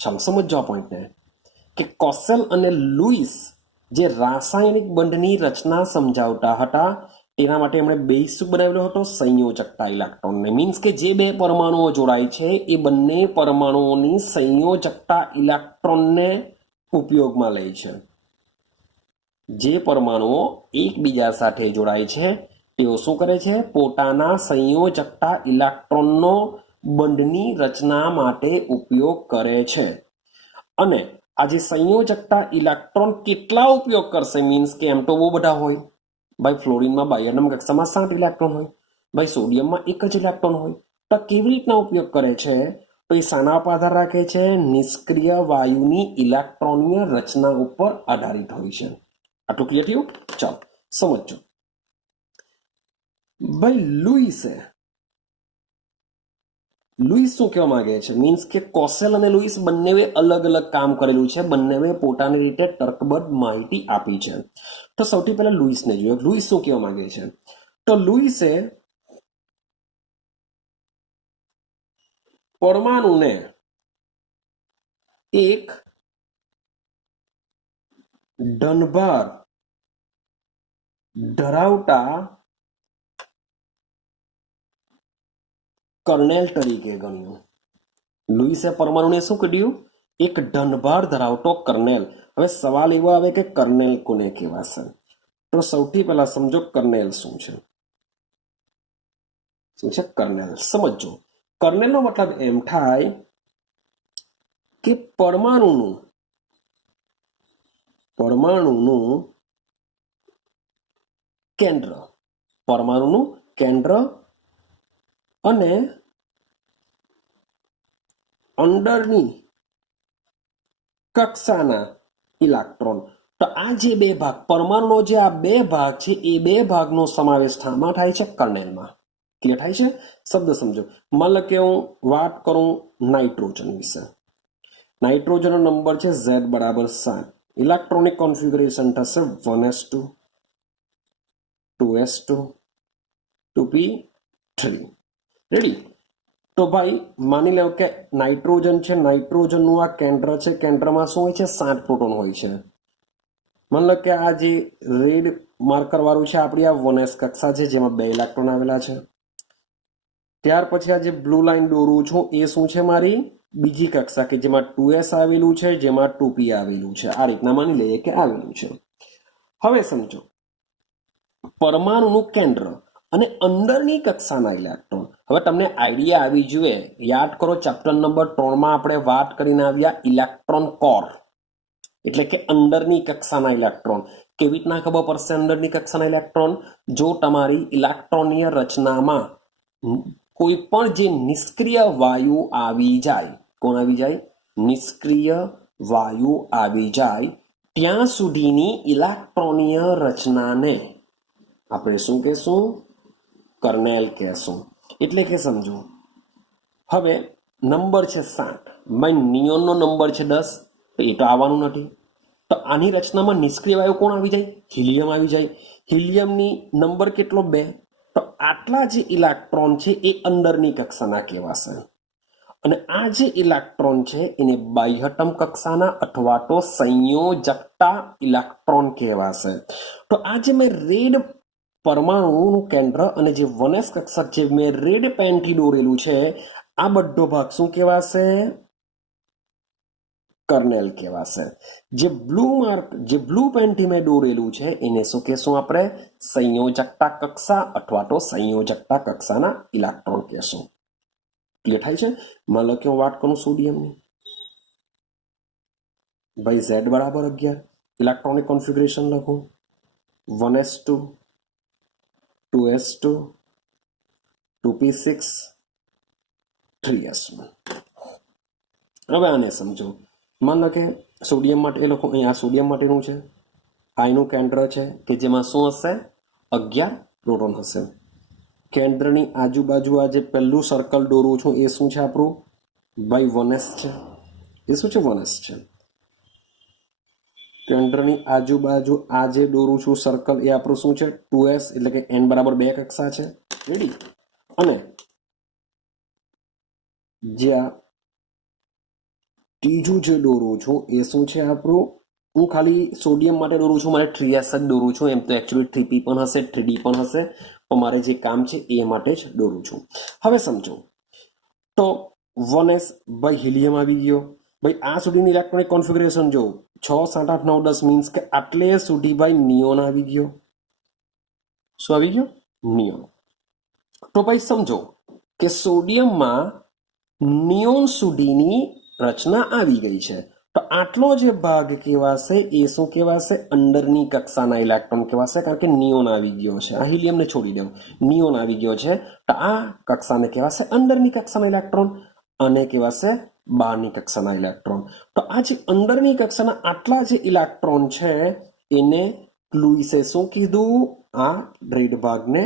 ચાલો સમજો આ પોઈન્ટને કે કોસેલ અને લુઈસ જે રાસાયણિક બંધની રચના સમજાવતા હતા એના માટે એમણે બેઝ શું બનાવેલો હતો? સંયોજકતા ઇલેક્ટ્રોનને. મીન્સ કે જે બે પરમાણુઓ જોડાય છે એ બંને પરમાણુઓની સંયોજકતા ઇલેક્ટ્રોનને ઉપયોગમાં લે છે. જે પરમાણુઓ એકબીજા સાથે જોડાય છે તેઓ શું કરે છે? પોતાના સંયોજકતા ઇલેક્ટ્રોનનો બંધની રચના માટે ઉપયોગ કરે છે. અને આ જે સંયોજકતા ઇલેક્ટ્રોન કેટલા ઉપયોગ કરશે? મીન્સ કે એમ તો બહુ બધા હોય. ભાઈ ફ્લોરિનમાં બાયડમ કક્ષામાં 7 ઇલેક્ટ્રોન હોય, ભાઈ સોડિયમમાં 1 જ ઇલેક્ટ્રોન હોય. તો કેવી રીતના ઉપયોગ કરે છે? તો એ શાના પર આધાર રાખે છે? નિષ્ક્રિય વાયુની ઇલેક્ટ્રોનીય રચના ઉપર આધારિત હોય છે. આટલું ક્લિયર થયું? ચાલો સમજો. ભાઈ લુઈસ શું કહેવા માંગે છે? મીન્સ કે કોસેલ અને લુઈસ બંનેએ અલગ અલગ કામ કરેલું છે, બંનેએ પોતાની રીતે તર્કબદ્ધ માહિતી આપી છે. તો સૌથી પહેલા લુઈસને જોઈએ. લુઈસ શું કહેવા માંગે છે? તો લુઈસે પરમાણુને એક ધનભાર ધરાવતા કર્નેલ તરીકે ગણ્યું. લુઈસે પરમાણુને શું કર્યું? એક ધનભાર ધરાવતો કર્નેલ. હવે સવાલ એવો આવે કે કર્નેલ કોને કહેવાશે? તો સૌથી પહેલા સમજો કર્નેલ શું છે. શું છે કર્નેલ? સમજો. કર્નેલનો મતલબ એમ થાય કે પરમાણુનું કેન્દ્ર, પરમાણુનું કેન્દ્ર અને અંદરની કક્ષાના ઇલેક્ટ્રોન. તો આ જે બે ભાગ, પરમાણુનો જે આ બે ભાગ છે એ બે ભાગનો સમાવેશ થામાં થાય છે કર્નેલમાં. ક્લિયર થાય છે? શબ્દ સમજો. માન લો કે હું વાત કરું નાઇટ્રોજન વિશે. નાઇટ્રોજનનો નંબર છે Z બરાબર 7. ઇલેક્ટ્રોનિક કોન્ફિગરેશન થશે 1s2 2s2 2p3. રેડી? તો ભાઈ માની લો કે નાઇટ્રોજન છે, નાઇટ્રોજનનું આ કેન્દ્ર છે, કેન્દ્રમાં શું હોય છે? 7 પ્રોટોન હોય છે. માની લો કે આ જે રેડ માર્કર વાળું છે આપણી આ 1s કક્ષા છે જેમાં 2 ઇલેક્ટ્રોન આવેલા છે. ત્યાર પછી આ જે બ્લુ લાઈન દોરું છું એ શું છે? મારી બીજી કક્ષા કે જેમાં 2s આવેલું છે, જેમાં 2p આવેલું છે. આ રીતના માની લઈએ કે આવેલું છે. હવે સમજો પરમાણુનું કેન્દ્ર અને અંદરની કક્ષાના ઇલેક્ટ્રોન. હવે તમને આઈડિયા આવી જોઈએ. યાદ કરો ચેપ્ટર નંબર 3માં આપણે વાત કરીને આવ્યા ઇલેક્ટ્રોન કોર, એટલે કે અંદરની કક્ષાના ઇલેક્ટ્રોન. કેવી રીતના ખબર પડશે અંદરની કક્ષાના ઇલેક્ટ્રોન? જો તમારી ઇલેક્ટ્રોનીય રચનામાં કોઈ પણ જે નિષ્ક્રિય વાયુ આવી જાય. કોણ આવી જાય? નિષ્ક્રિય વાયુ આવી જાય ત્યાં સુધીની ઇલેક્ટ્રોનીય રચનાને આપણે શું કહેશું? કર્નેલ કહેશું. એટલે કે સમજો હવે નંબર છે 7, ભાઈ નિયોનનો નંબર છે 10, તો એ તો આવવાનું નથી. તો આની રચનામાં નિષ્ક્રિય વાયુ કોણ આવી જાય? હિલિયમ આવી જાય. હિલિયમની નંબર કેટલો? 2. તો આટલા જે ઇલેક્ટ્રોન છે એ અંદરની કક્ષાના કહેવાશે. અને આ જે ઇલેક્ટ્રોન છે એને બાહ્યતમ કક્ષાના અથવા તો સંયોજકતા ઇલેક્ટ્રોન કહેવાશે. તો આ જે મેં રેડ પરમાણુનું કેન્દ્ર અને જે 1s કક્ષક જે મેં રેડ પેનથી દોરેલું છે આ બધો ભાગ શું કહેવાશે? કર્નેલ કહેવાશે. જે બ્લુ પેનથી મેં દોરેલું છે એને શું કહેશું આપણે? સંયોજકતા કક્ષા અથવા તો સંયોજકતા કક્ષાના ઇલેક્ટ્રોન કહેશું. ક્લિયર થાય છે? માન લો કે હું વાત કરું સોડિયમની. ભાઈ Z બરાબર 11. ઇલેક્ટ્રોનિક કોન્ફિગરેશન લખું 1s2 2s2 2p6 3s1. હવે આને સમજો. માન લો કે સોડિયમ માટે એ લખો, અહીંયા સોડિયમ માટેનું છે. આ એનું કેન્દ્ર છે કે જેમાં શું હશે? 11 પ્રોટોન હશે. કેન્દ્રની આજુબાજુ આ જે પહેલું સર્કલ દોરું છું એ શું છે આપણું? ભાઈ 1s છે. એ શું છે? 1s છે. કેન્દ્રની આજુબાજુ આ જે દોરું છું સર્કલ એ આપણું શું છે? 2s, એટલે કે n બરાબર 2 કક્ષા છે. રેડી? અને જ્યાં ત્રીજું જે દોરું છું એ શું છે આપણું? હું ખાલી સોડિયમ માટે દોરું છું, મારે 3s જ દોરું છું. એમ તો એકચ્યુઅલી 3p પણ હશે, 3d પણ હશે, પણ મારે જે કામ છે એ માટે જ દોરું છું. હવે સમજો તો 1s ભાઈ હિલિયમ આવી ગયો. ભાઈ આ સુધીની ઇલેક્ટ્રોનિક કોન્ફિગરેશન જો 6 7 8 9 10 મીન્સ કે આટલે સુધી ભાઈ નિયોન આવી ગયો. શું આવી ગયો? નિયોન. તો ભાઈ સમજો કે સોડિયમમાં નિયોન સુધીની રચના આવી ગઈ છે. તો આટલો જે ભાગ કહેવાશે એ શું કહેવાશે? અંદરની કક્ષાના ઇલેક્ટ્રોન કહેવાશે, કારણ કે નિયોન આવી ગયો છે. આ હિલિયમને છોડી દઉં, નિયોન આવી ગયો છે, તો આ કક્ષાને કહેવાશે અંદરની કક્ષાના ઇલેક્ટ્રોન અને કહેવાશે બહારની કક્ષાના ઇલેક્ટ્રોન. તો આ જે અંદરની કક્ષાના આટલા જે ઇલેક્ટ્રોન છે એને લુઈસે શું કીધું? આ રેડ ભાગને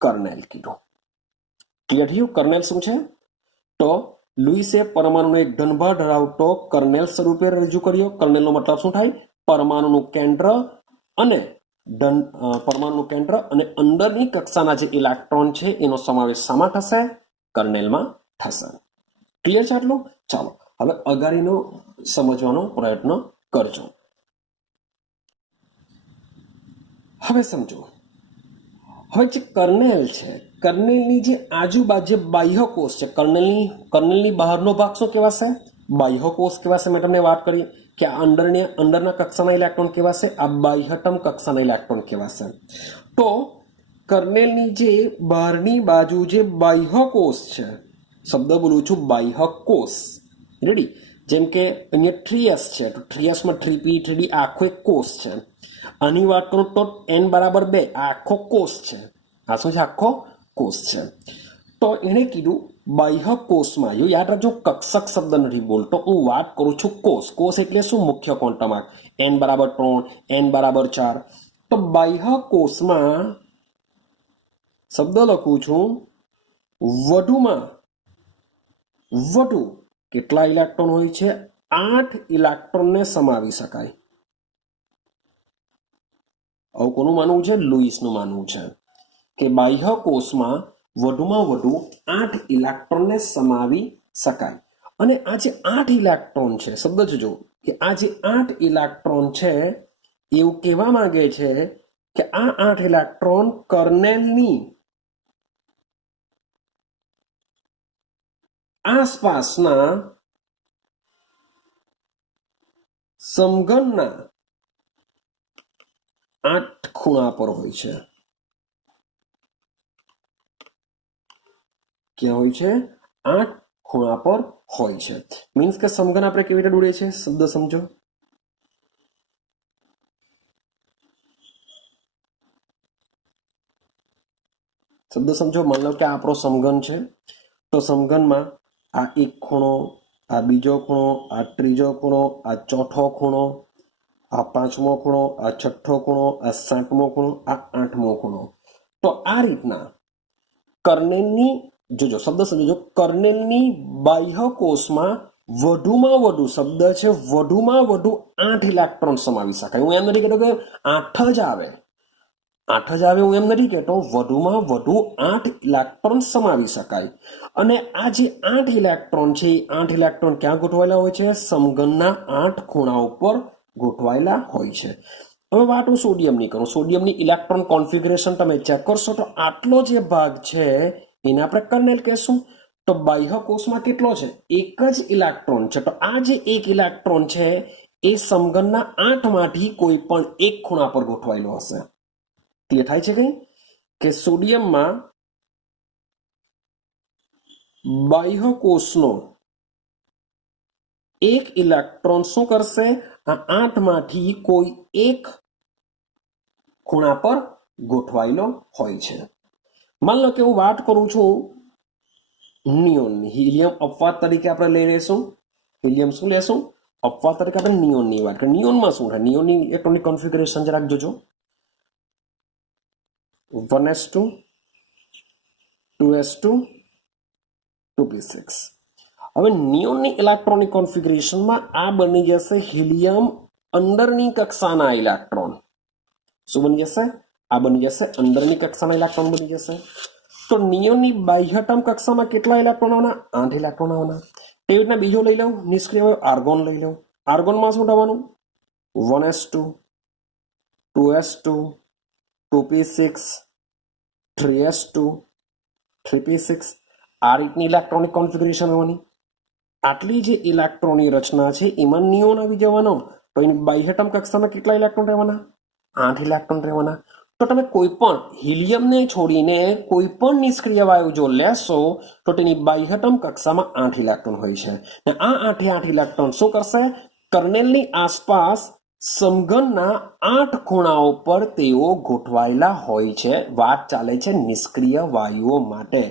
કર્નેલ કીધું. ક્લિયર થયું? કર્નેલ શું છે? તો લુઈસે પરમાણુનો એક ધનભાર ધરાવતો કર્નેલ સ્વરૂપે રજૂ કર્યો. કર્નેલનો મતલબ શું થાય? પરમાણુનું કેન્દ્ર અને પરમાણુનું કેન્દ્ર અને અંદરની કક્ષાના જે ઇલેક્ટ્રોન છે એનો સમાવેશ શામાં થશે? કર્નેલમાં થશે. ક્લિયર છે આટલું? ચાલો હવે અગાડીનો સમજવાનો પ્રયત્ન કરજો. હવે સમજો, હવે જે કર્નેલ છે, કર્નેલની જે આજુબાજુ બાહ્ય કોષ છે, કર્નેલની બહારનો ભાગ શું કહેવાશે? બાહ્ય કોષ કહેવાશે. મેં તમને વાત કરી કે આ અંદરના કક્ષાના ઇલેક્ટ્રોન કહેવાશે, આ બાહ્યતમ કક્ષાના ઇલેક્ટ્રોન કહેવાશે. તો કર્નેલની જે બહારની બાજુ જે બાહ્ય કોષ છે, શબ્દ બોલું છું બાહ્ય કોષ, રેડી? જેમ કે અહીંયા 3s છે, તો 3sમાં 3p 3d આખો એક કોષ છે. આની વાત કરું તો n બરાબર 2 આ આખો કોષ છે. આ શું છે? આખો કોષ છે. તો એણે કીધું બાહ્ય કોષમાં, યાદ રાખજો કક્ષક શબ્દ નથી બોલતો, હું વાત કરું છું કોષ. કોષ એટલે શું? મુખ્ય ક્વોન્ટમ આંક. n બરાબર 3 n બરાબર 4. તો બાહ્ય કોષમાં શબ્દ લખું છું વધુમાં વધુ કેટલા ઇલેક્ટ્રોન હોય છે? 8 ઇલેક્ટ્રોનને સમાવી શકાય. આવું કોનું માનવું છે? લુઈસનું માનવું છે કે બાહ્ય કોષમાં વધુમાં વધુ 8 ઇલેક્ટ્રોનને સમાવી શકાય. અને આ જે 8 ઇલેક્ટ્રોન છે, શબ્દ જોજો કે આ જે 8 ઇલેક્ટ્રોન છે એવું કહેવા માંગે છે કે આ 8 ઇલેક્ટ્રોન કર્નેલની આસપાસના સમઘનના 8 ખૂણા પર હોય છે. ક્યાં હોય છે? 8 ખૂણા પર હોય છે. મીન્સ કે સમઘન આપણે કેવી રીતે દોરીએ છીએ? શબ્દ સમજો. શબ્દ સમજો. માની લો કે આપણો સમઘન છે, તો સમઘનમાં આ એક ખૂણો, આ બીજો ખૂણો, આ ત્રીજો ખૂણો, આ ચોથો ખૂણો, આ 5મો ખૂણો, આ 6થો ખૂણો, આ 7મો ખૂણો, આ 8મો ખૂણો. તો આ રીતના કર્નેલની જોજો શબ્દ સમજો, કર્નેલની બાહ્ય કોષમાં વધુમાં વધુ શબ્દ છે વધુમાં વધુ 8 ઇલેક્ટ્રોન સમાવી શકાય. હું એમ નથી કહેતો કે 8 જ આવે, 8 જ આવે, હું એમ નથી કહેતો. વધુમાં વધુ 8 ઇલેક્ટ્રોન સમાવી શકાય. અને આ જે 8 ઇલેક્ટ્રોન છે એ 8 ઇલેક્ટ્રોન ક્યાં ગોઠવાયેલા હોય છે? સમઘનના 8 ખૂણા ઉપર ગોઠવાયેલા હોય છે. હવે વાત હું સોડિયમની કરું. સોડિયમની ઇલેક્ટ્રોન કોન્ફિગરેશન તમે ચેક કરશો તો આટલો જે ભાગ છે એને આપણે કર્નેલ કહેશું. તો બાહ્ય કોષમાં કેટલો છે? એક જ ઇલેક્ટ્રોન છે. તો આ જે એક ઇલેક્ટ્રોન છે એ સમઘનના 8 માંથી કોઈ પણ એક ખૂણા પર ગોઠવાયેલો હશે. ક્લિયર થાય છે કઈ? કે સોડિયમમાં બાહ્ય કોષનો એક ઇલેક્ટ્રોન શું કરશે? આ 8 માંથી કોઈ એક ખૂણા પર ગોઠવાયેલો હોય છે. માની લો કે હું વાત કરું છું નિયોનની. હિલિયમ અપવાદ તરીકે આપણે લઈ લઈશું. હિલિયમ શું લેશું? અપવાદ તરીકે આપણે નિયોનની વાત કરીએ. નિયોનમાં શું થાય? નિયોનની ઇલેક્ટ્રોનિક કોન્ફિગરેશન જરાક જોજો. 1s2 2s2 2p6. હવે નિયોનની ઇલેક્ટ્રોનિક કોન્ફિગરેશનમાં આ બની જશે હિલિયમ અંદરની કક્ષાના ઇલેક્ટ્રોન. શું બની જશે? આ બની જશે અંદરની કક્ષાના ઇલેક્ટ્રોન બની જશે. તો નિયોનની બાહ્યતમ કક્ષામાં કેટલા ઇલેક્ટ્રોન આવવાના? 8 ઇલેક્ટ્રોન આવવાના. તેવી રીતના બીજો લઈ લઉં, નિષ્ક્રિય આર્ગોન લઈ લઉં. આર્ગોનમાં શું થવાનું 1s2 2s2 2p6 3s2 3p6 આ રીતની ઇલેક્ટ્રોનિક કોન્ફિગરેશન હોવાની. આટલી જે ઇલેક્ટ્રોનની રચના છે એમાં નિયોન આવી જવાનો, તો એની બાહ્યતમ કક્ષામાં કેટલા ઇલેક્ટ્રોન રહેવાના 8 ઇલેક્ટ્રોન રહેવાના. તો તમે કોઈ પણ હિલિયમને છોડીને કોઈ પણ નિષ્ક્રિય વાયુ જો લેશો તો તેની બાહ્યતમ કક્ષામાં 8 ઇલેક્ટ્રોન હોય છે. ને આ 8 ઇલેક્ટ્રોન શું કરશે, કર્નેલની આસપાસ સમઘનના 8 ખૂણાઓ પર તેઓ ગોઠવાયેલા હોય છે. વાત ચાલે છે નિષ્ક્રિય વાયુઓ માટે.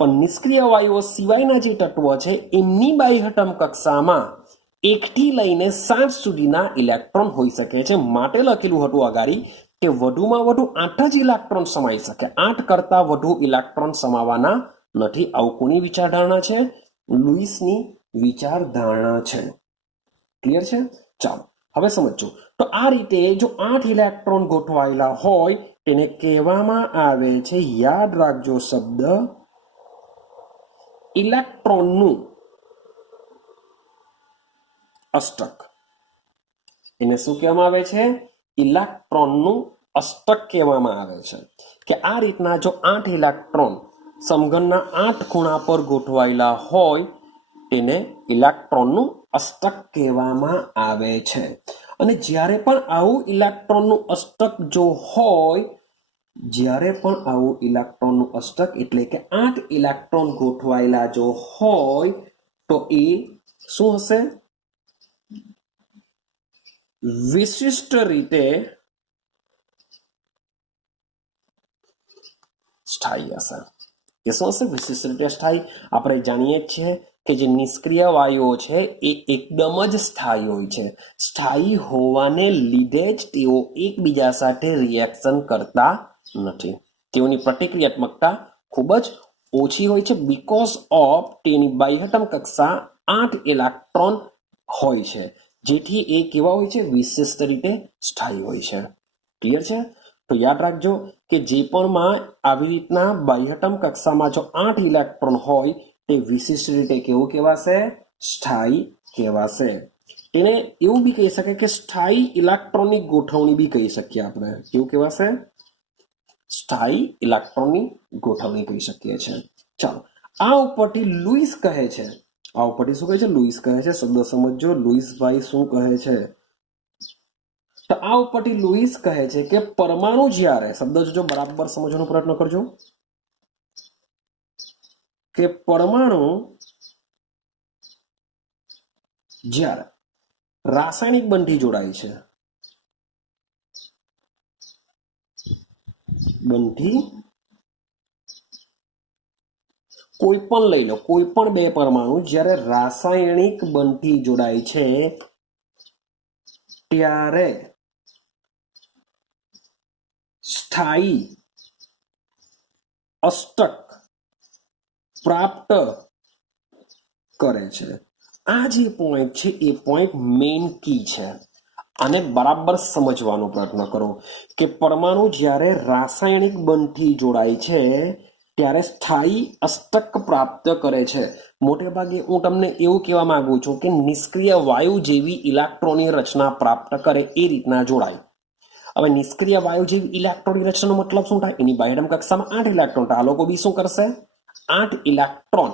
પણ નિષ્ક્રિય વાયુઓ સિવાયના જે તત્વો છે એમની બાહ્યતમ કક્ષામાં 1 થી લઈને 7 સુધીના ઇલેક્ટ્રોન હોઈ શકે છે. માટે લખેલું હતું અગાડી કે વધુમાં વધુ 8 જ ઇલેક્ટ્રોન સમાઈ શકે, 8 કરતા વધુ ઇલેક્ટ્રોન સમાવાના નથી. આવું કોની વિચારધારણા છે? લુઈસની વિચારધારણા છે. ક્લિયર છે? ચાલો હવે સમજો. તો આ રીતે જો 8 ઇલેક્ટ્રોન ગોઠવાયેલા હોય તેને કહેવામાં આવે છે, યાદ રાખજો શબ્દ, ઇલેક્ટ્રોનનું અષ્ટક. એને શું કહેવામાં આવે છે? ઇલેક્ટ્રોનનું અષ્ટક કહેવામાં આવે છે. કે આ રીતના જો 8 ઇલેક્ટ્રોન સમઘનના 8 ખૂણા પર ગોઠવાયેલા હોય તેને ઇલેક્ટ્રોનનું અષ્ટક કહેવામાં આવે છે. અને જ્યારે પણ આવું ઇલેક્ટ્રોનનું અષ્ટક જો હોય, જ્યારે પણ આવું ઇલેક્ટ્રોનનું અષ્ટક એટલે કે 8 ઇલેક્ટ્રોન ગોઠવાયેલા જો હોય તો એ શું હશે? વિશિષ્ટ રીતે સ્થાયી હશે. એ શું હશે? વિશિષ્ટ રીતે સ્થાયી. આપણે જાણીએ છીએ કે જે નિષ્ક્રિય વાયુઓ છે એ એકદમ જ સ્થાયી હોય છે. સ્થાયી હોવાને લીધે જ તેઓ એકબીજા સાથે રિએક્શન કરતા નથી. તેઓની પ્રતિક્રિયાત્મકતા ખૂબ જ ઓછી હોય છે. બીકોઝ ઓફ તેની બાહ્યતમ કક્ષા 8 ઇલેક્ટ્રોન હોય છે, જેથી એ કેવા હોય છે? વિશિષ્ટ રીતે સ્થાયી હોય છે. ક્લિયર છે? તો યાદ રાખજો કે જે પણમાં આવી રીતના બાહ્યતમ કક્ષામાં જો 8 ઇલેક્ટ્રોન હોય તે વિશિષ્ટ રીતે કેવું કહેવાશે? સ્થાયી કહેવાશે. એને એવું બી કહી શકાય કે સ્થાયી ઇલેક્ટ્રોનની ગોઠવણી બી કહી શકીએ આપણે. કેવું કહેવાશે? સ્થાયી ઇલેક્ટ્રોનની ગોઠવણી કહી શકીએ છીએ. ચાલો, આ ઉપરથી લુઈસ કહે છે, આ ઉપરથી શું કહે છે? લુઈસ કહે છે. શબ્દ સમજો, લુઈસભાઈ શું કહે છે? તો આ ઉપરથી લુઈસ કહે છે કે પરમાણુ જ્યારે, શબ્દ જોજો, બરાબર સમજવાનો પ્રયત્ન કરજો, કે પરમાણુ જ્યારે રાસાયણિક બંધથી જોડાય છે, બંધથી કોઈ પણ લઈ લો, કોઈ પણ બે પરમાણુ જ્યારે રાસાયણિક બંધથી જોડાય છે ત્યારે સ્થાયી અષ્ટક પ્રાપ્ત કરે છે. આ જે પોઈન્ટ છે એ પોઈન્ટ મેઇન કી છે. આને બરાબર સમજવાનો પ્રયત્ન કરો કે પરમાણુ જ્યારે રાસાયણિક બંધથી જોડાય છે ત્યારે સ્થાયી અષ્ટક પ્રાપ્ત કરે છે. મોટે ભાગે હું તમને એવું કહેવા માંગુ છું કે નિષ્ક્રિય વાયુ જેવી ઇલેક્ટ્રોનની રચના પ્રાપ્ત કરે એ રીતના જોડાય. હવે નિષ્ક્રિય વાયુ જેવી ઇલેક્ટ્રોનની રચનાનો મતલબ શું થાય? એની બાહ્યતમ કક્ષામાં 8 ઇલેક્ટ્રોન. આ લોકો બી શું કરશે? 8 ઇલેક્ટ્રોન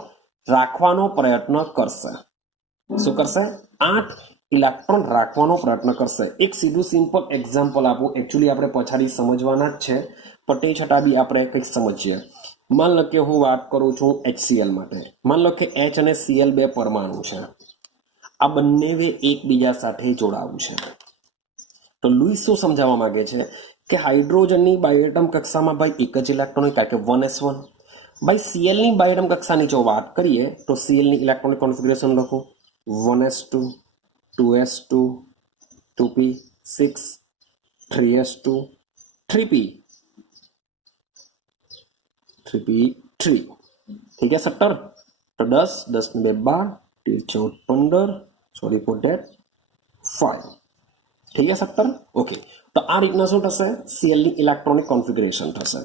રાખવાનો પ્રયત્ન કરશે. શું કરશે? 8 ઇલેક્ટ્રોન રાખવાનો પ્રયત્ન કરશે. એક સીધું સિમ્પલ એક્ઝામ્પલ આપું, એકચ્યુઅલી આપણે પછાડી સમજવાના જ છે, પણ તે છતાં બી આપણે કંઈક સમજીએ. માન લો કે હું વાત કરું છું HCl માટે. માન લો કે H અને Cl બે પરમાણુ છે. આ બંને એકબીજા સાથે જોડાવું છે. તો લુઈસ શું સમજાવવા માંગે છે કે હાઇડ્રોજનની બાહ્યતમ કક્ષામાં ભાઈ એક જ ઇલેક્ટ્રોન હોય, કારણ કે 1s1. ભાઈ Clની બાહ્યતમ કક્ષાની જો વાત કરીએ તો Clની ઇલેક્ટ્રોનિક કોન્ફિગરેશન લખો 1s2 2s2 2p6 3s2 3p 3p3. ठीक है 17, तो 10 10 ને 2 12 14 15, સોરી ફોર ધેટ 5. ठीक है 17. ओके, तो આ રીતના શું થશે? Clની ઇલેક્ટ્રોનિક કોન્ફિગરેશન થશે.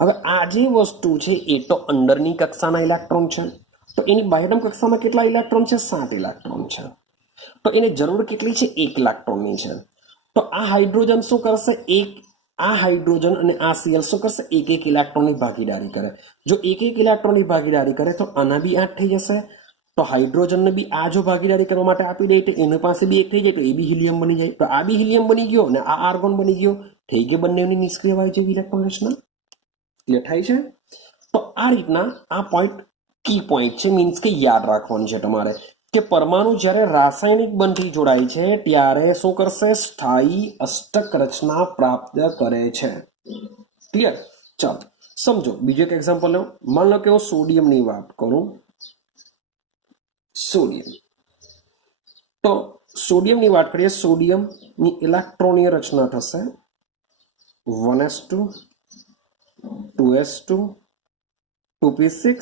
હવે આ જે વસ્તુ છે એ તો અંદરની કક્ષાના ઇલેક્ટ્રોન છે, તો એની બાહ્યતમ કક્ષામાં કેટલા ઇલેક્ટ્રોન છે? 7 ઇલેક્ટ્રોન છે. તો એને જરૂર કેટલી છે? 1 ઇલેક્ટ્રોનની છે. તો આ હાઇડ્રોજન શું કરશે? આ હાઇડ્રોજન અને આ Cl શું કરશે? 1 ઇલેક્ટ્રોનની ભાગીદારી કરે. જો 1 ઇલેક્ટ્રોનની ભાગીદારી કરે તો આના બી 8 થઈ જશે. તો હાઇડ્રોજનને બી આ જો ભાગીદારી કરવા માટે આપી દે તો એની પાસે બી 1 થઈ જાય, તો એ બી હિલિયમ બની જાય. તો આ બી હિલિયમ બની ગયો અને આ આર્ગોન બની ગયો. થઈ ગઈ બંનેની નિષ્ક્રિય વાયુ જેવી ઇલેક્ટ્રોન રચના. ક્લિયર થાય છે? તો આ રીતના આ પોઈન્ટ કી પોઈન્ટ છે, મીન્સ કે યાદ રાખવાનું છે તમારે કે પરમાણુ જ્યારે રાસાયણિક બંધથી જોડાય છે ત્યારે શું કરશે? સ્થાયી અષ્ટક રચના પ્રાપ્ત કરે છે. ક્લિયર? ચાલો સમજો. બીજું એક એક્ઝામ્પલ લો. માન લો કે હું સોડિયમની વાત કરું. સોડિયમ, તો સોડિયમની વાત કરીએ. સોડિયમની ઇલેક્ટ્રોનીય રચના થશે 1s2 2s2 2p6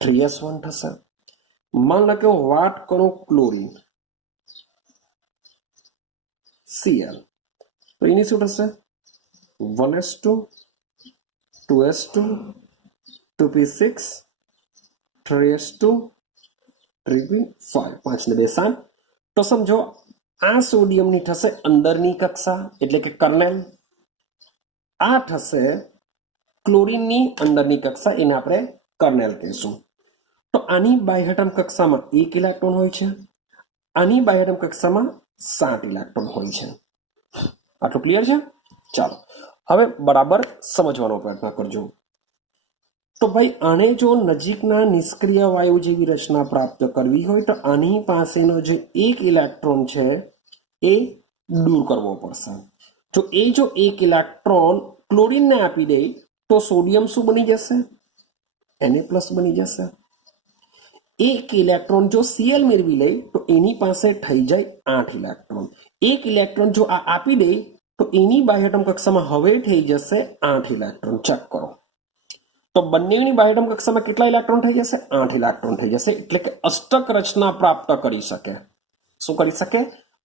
3s1 થશે. मान लो कि વાત કરું ક્લોરીન Cl, તો એની શું થશે? 1s2 2s2 2p6 3s2 3p5 5 ને 2 7. તો સમજો આ સોડિયમની થશે અંદરની કક્ષા એટલે કે કર્નેલ. આ થશે ક્લોરીનની અંદરની કક્ષા, એને આપણે કર્નેલ કહીશું. તો આની બાહ્યતમ કક્ષામાં 1 ઇલેક્ટ્રોન હોય છે, આની બાહ્યતમ કક્ષામાં 7 ઇલેક્ટ્રોન હોય છે. આટલું ક્લિયર છે? ચાલો હવે બરાબર સમજવાનો પ્રયત્ન કરજો. તો ભાઈ આને જો નજીકના નિષ્ક્રિય વાયુ જેવી રચના પ્રાપ્ત કરવી હોય તો આની પાસેનો જે 1 ઇલેક્ટ્રોન છે એ દૂર કરવો પડશે. જો 1 ઇલેક્ટ્રોન ક્લોરીનને આપી દે તો સોડિયમ શું બની જશે? Na+ બની જશે. 1 ઇલેક્ટ્રોન જો Cl મેળવી લે તો એની પાસે થઈ જાય 8 ઇલેક્ટ્રોન. 1 ઇલેક્ટ્રોન જો આ આપી દે તો એની બાહ્યતમ કક્ષામાં હવે થઈ જશે 8 ઇલેક્ટ્રોન. ચેક કરો. તો બંનેની બાહ્યતમ કક્ષામાં કેટલા ઇલેક્ટ્રોન થઈ જશે? 8 ઇલેક્ટ્રોન થઈ જશે. એટલે કે અષ્ટક રચના પ્રાપ્ત કરી શકે. શું કરી શકે?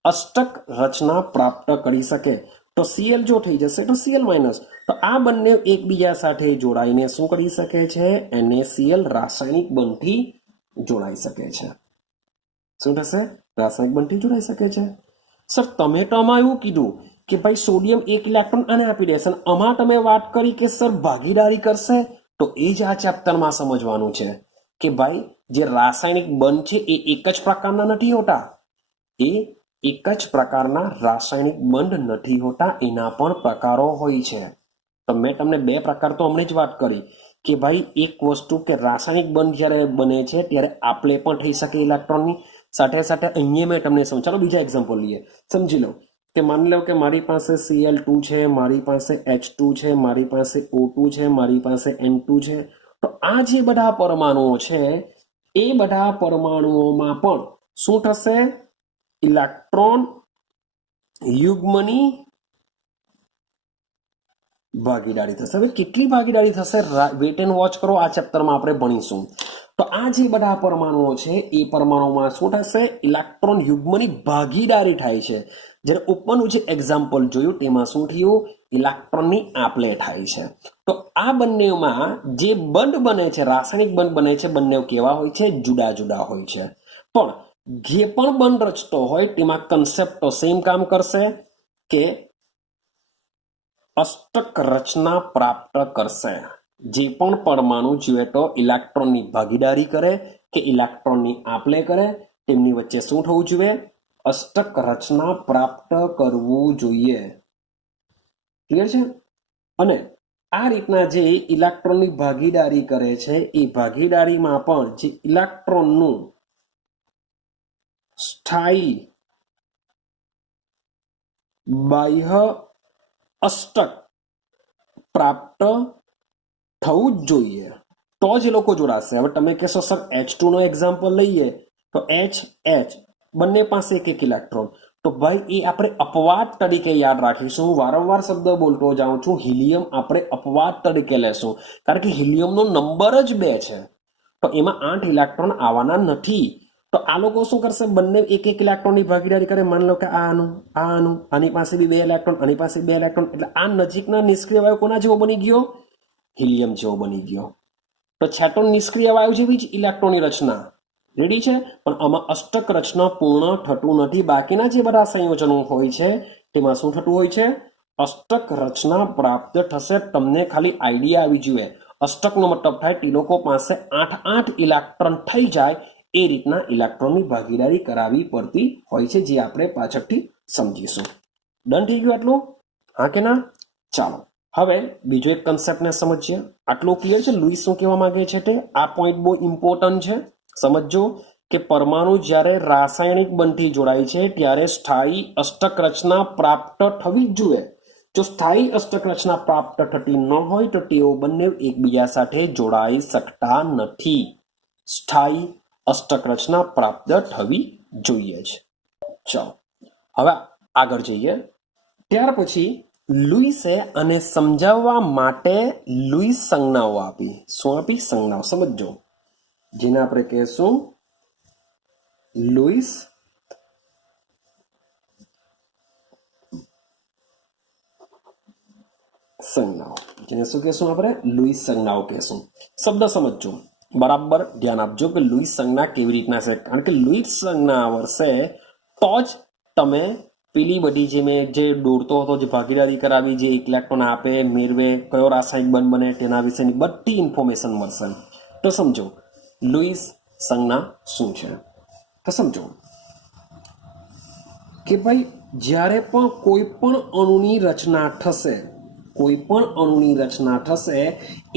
અષ્ટક રચના પ્રાપ્ત કરી શકે. તો Cl જો થઈ જશે તો Cl-, તો આ બંને એકબીજા સાથે જોડાઈને શું કરી શકે છે? NaCl રાસાયણિક બંધથી જોડાઈ શકે છે. શું થશે? રાસાયણિક બંધથી જોડાઈ શકે છે. સર તમે તો આમાં એવું કીધું કે ભાઈ સોડિયમ 1 ઇલેક્ટ્રોન આને આપી દેશે, આમાં તમે વાત કરી કે સર ભાગીદારી કરશે. તો એ જ આ ચેપ્ટરમાં સમજવાનું છે કે ભાઈ જે રાસાયણિક બંધ છે એ એક જ પ્રકારના નથી હોતા. એ એક જ પ્રકારના રાસાયણિક બંધ નથી હોતા, એના પણ પ્રકારો હોય છે. તો મેં તમને 2 પ્રકાર તો હમણાં જ વાત કરી કે ભાઈ એક વસ્તુ કે રાસાયણિક બંધ જ્યારે બને છે ત્યારે આપલે પણ થઈ શકે ઇલેક્ટ્રોનની સાથે સાથે. અહીંયા મેં તમને ચાલો બીજા એક્ઝામ્પલ લઈએ. સમજી લો કે માની લો કે મારી પાસે Cl2 છે, મારી પાસે H2 છે, મારી પાસે O2 છે, મારી પાસે N2 છે. તો આ જે બધા પરમાણુઓ છે એ બધા પરમાણુઓમાં પણ શું થશે? ઇલેક્ટ્રોન યુગ્મની ભાગીદારી થશે. હવે કેટલી ભાગીદારી થશે? વેટ એન્ડ વોચ કરો, આ ચેપ્ટરમાં આપણે ભણીશું. તો આ જે બધા પરમાણુઓ છે એ પરમાણુમાં શું થશે? ઇલેક્ટ્રોન યુગ્મની ભાગીદારી થાય છે. જ્યારે ઉપરનું જે એક્ઝામ્પલ જોયું તેમાં શું થયું? ઇલેક્ટ્રોનની આપલે થાય છે. તો આ બંનેમાં જે બંધ બને છે, રાસાયણિક બંધ બને છે, બંને કેવા હોય છે? જુદા જુદા હોય છે. પણ જે પણ બંધ રચતો હોય તેમાં કન્સેપ્ટ તો સેમ કામ કરશે કે અષ્ટક રચના પ્રાપ્ત કરશે. જે પણ પરમાણુ જોઈએ તો ઇલેક્ટ્રોનની ભાગીદારી કરે કે ઇલેક્ટ્રોનની આપલે કરે, તેમની વચ્ચે શું થવું જોઈએ? અષ્ટક રચના પ્રાપ્ત કરવું જોઈએ. ક્લિયર છે? અને આ રીતના જે ઇલેક્ટ્રોનની ભાગીદારી કરે છે એ ભાગીદારીમાં પણ જે ઇલેક્ટ્રોનનું સ્થાયી બાહ્ય અષ્ટક પ્રાપ્ત થવું જ જોઈએ તો જ એ લોકો જોડાશે. હવે તમે કહેશો સર H2 નો એક્ઝામ્પલ લઈએ તો H બંને પાસે 1 ઇલેક્ટ્રોન. તો ભાઈ એ આપણે અપવાદ તરીકે યાદ રાખીશું. વારંવાર શબ્દ બોલતો જાઉં છું, હિલિયમ આપણે અપવાદ તરીકે લેશું કારણ કે હિલિયમનો નંબર જ 2 છે. તો એમાં 8 ઇલેક્ટ્રોન આવવાના નથી. તો આ લોકો શું કરશે? બંને 1 ઇલેક્ટ્રોનની ભાગીદારી કરે. માની લો કે આની પાસે બી 2 ઇલેક્ટ્રોન, આની પાસે 2 ઇલેક્ટ્રોન. એટલે આ નજીકના નિષ્ક્રિય વાયુ કોના જેવો બની ગયો? હિલિયમ જેવો બની ગયો. તો છેટો નિષ્ક્રિય વાયુ જેવી જ ઇલેક્ટ્રોનની રચના. રેડી છે? પણ આમાં અષ્ટક રચના પૂર્ણ થતું નથી. બાકીના જે બધા સંયોજનો હોય છે તેમાં શું થતું હોય છે? અષ્ટક રચના પ્રાપ્ત થશે. તમને ખાલી આઈડિયા આવી જોઈએ. અષ્ટકનો મતલબ થાય તે લોકો પાસે 8 ઇલેક્ટ્રોન થઈ જાય એ રીતના ઇલેક્ટ્રોનની ભાગીદારી કરાવવી પડતી હોય છે, જે આપણે પાછળથી સમજીશું. ડન થઈ ગયું આટલું? હા કે ના? ચાલો હવે બીજો એક કન્સેપ્ટને સમજીએ. આટલું ક્લિયર છે લુઈસ શું કહેવા માંગે છે તે? આ પોઈન્ટ બહુ ઇમ્પોર્ટન્ટ છે. સમજો કે પરમાણુ જ્યારે રાસાયણિક બંધથી જોડાય છે ત્યારે સ્થાયી અષ્ટક રચના પ્રાપ્ત થવી જ જોઈએ. જો સ્થાયી અષ્ટક રચના પ્રાપ્ત થતી ન હોય તો તેઓ બંને એકબીજા સાથે જોડાઈ શકતા નથી. સ્થાયી અષ્ટક રચના પ્રાપ્ત થવી જોઈએ જ. ચાલો હવે આગળ જઈએ. ત્યાર પછી લુઈસે આને સમજાવવા માટે લુઈસ સંજ્ઞાઓ આપી. શું આપી? સંજ્ઞાઓ. સમજો, જેને આપણે કહેશું લુઈસ સંજ્ઞાઓ. જેને શું કહેશું આપણે? લુઈસ સંજ્ઞાઓ કહેશું. શબ્દ સમજો, બરાબર ધ્યાન આપજો કે લુઈસ સંજ્ઞા કેવી રીતના છે. કારણ કે લુઈસ સંજ્ઞા આવડશે તો જ તમે પેલી બધી જે મેં જે દોરતો હતો, જે ભાગીદારી કરાવી, જે ઇલેક્ટ્રોન આપે મેળવે, કયો રાસાયણિક બંધ બને તેના વિશેની બધી ઇન્ફોર્મેશન મળશે. તો સમજો લુઈસ સંજ્ઞા શું છે. તો સમજો કે ભાઈ જ્યારે પણ કોઈ પણ અણુની રચના થશે, કોઈ પણ અણુની રચના થશે,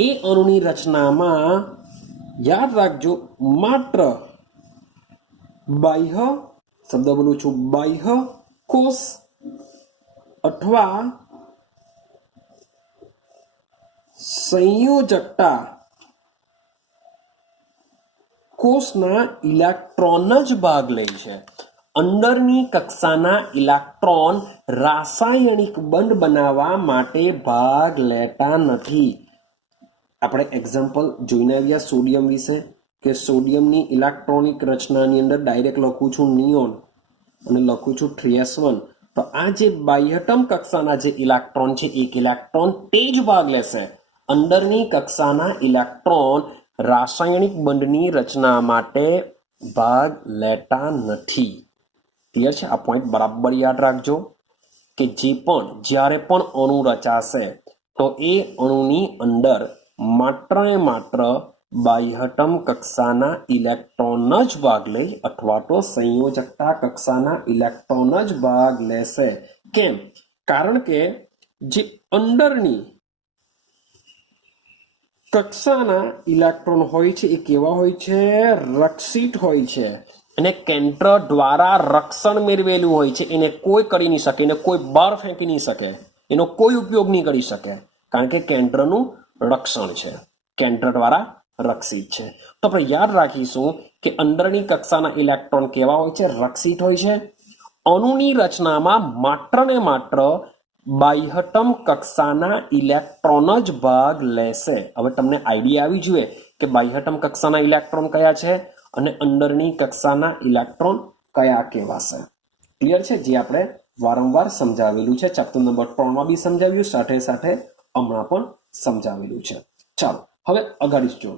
એ અણુની રચનામાં યાદ રાખજો માત્ર બાહ્ય, શબ્દ બોલું છું, બાહ્ય કોષ અથવા સંયોજકતા કોષના ઇલેક્ટ્રોન જ ભાગ લે છે. અંદરની કક્ષાના ઇલેક્ટ્રોન રાસાયણિક બંધ બનાવવા માટે ભાગ લેતા નથી. આપણે એક્ઝામ્પલ જોઈને આવ્યા સોડિયમ વિશે કે સોડિયમની ઇલેક્ટ્રોનિક રચનાની અંદર ડાયરેક્ટ લખું છું નિયોન અને લખું છું 3s1. તો આ જે બાહ્યતમ કક્ષાના જે ઇલેક્ટ્રોન છે, એક ઇલેક્ટ્રોન તે જ ભાગ લેશે. અંદરની કક્ષાના ઇલેક્ટ્રોન રાસાયણિક બંધની રચના માટે ભાગ લેતા નથી. ક્લિયર છે? આ પોઈન્ટ બરાબર યાદ રાખજો કે જે પણ જ્યારે પણ અણુ રચાશે તો એ અણુની અંદર માત્ર ને માત્ર બાહ્યતમ કક્ષાના ઇલેક્ટ્રોન જ ભાગ લે અથવા તો સંયોજકતા કક્ષાના ઇલેક્ટ્રોન જ ભાગ લેશે. કેમ? કારણ કે જે અંદરની કક્ષાના ઇલેક્ટ્રોન હોય છે એ કેવા હોય છે? રક્ષિત હોય છે. અને કેન્દ્ર દ્વારા રક્ષણ મેળવેલું હોય છે. એને કોઈ કરી નહીં શકે, એને કોઈ બહાર ફેંકી નહીં શકે, એનો કોઈ ઉપયોગ નહીં કરી શકે, કારણ કે કેન્દ્રનું રક્ષણ છે, કેન્દ્ર દ્વારા રક્ષિત છે. તો આપણે યાદ રાખીશું કે અંદરની કક્ષાના ઇલેક્ટ્રોન કેવા હોય છે? રક્ષિત હોય છે. અણુની રચનામાં માત્ર ને માત્ર બાહ્યતમ કક્ષાના ઇલેક્ટ્રોન જ ભાગ લેશે. હવે તમને આઈડિયા આવી જોઈએ કે બાહ્યતમ કક્ષાના ઇલેક્ટ્રોન કયા છે અને અંદરની કક્ષાના ઇલેક્ટ્રોન કયા કહેવાશે. ક્લિયર છે? જે આપણે વારંવાર સમજાવેલું છે. ચેપ્ટર નંબર 3 બી સમજાવ્યું, સાથે સાથે હમણાં પણ સમજાવેલું છે. ચાલો હવે આગળ જો.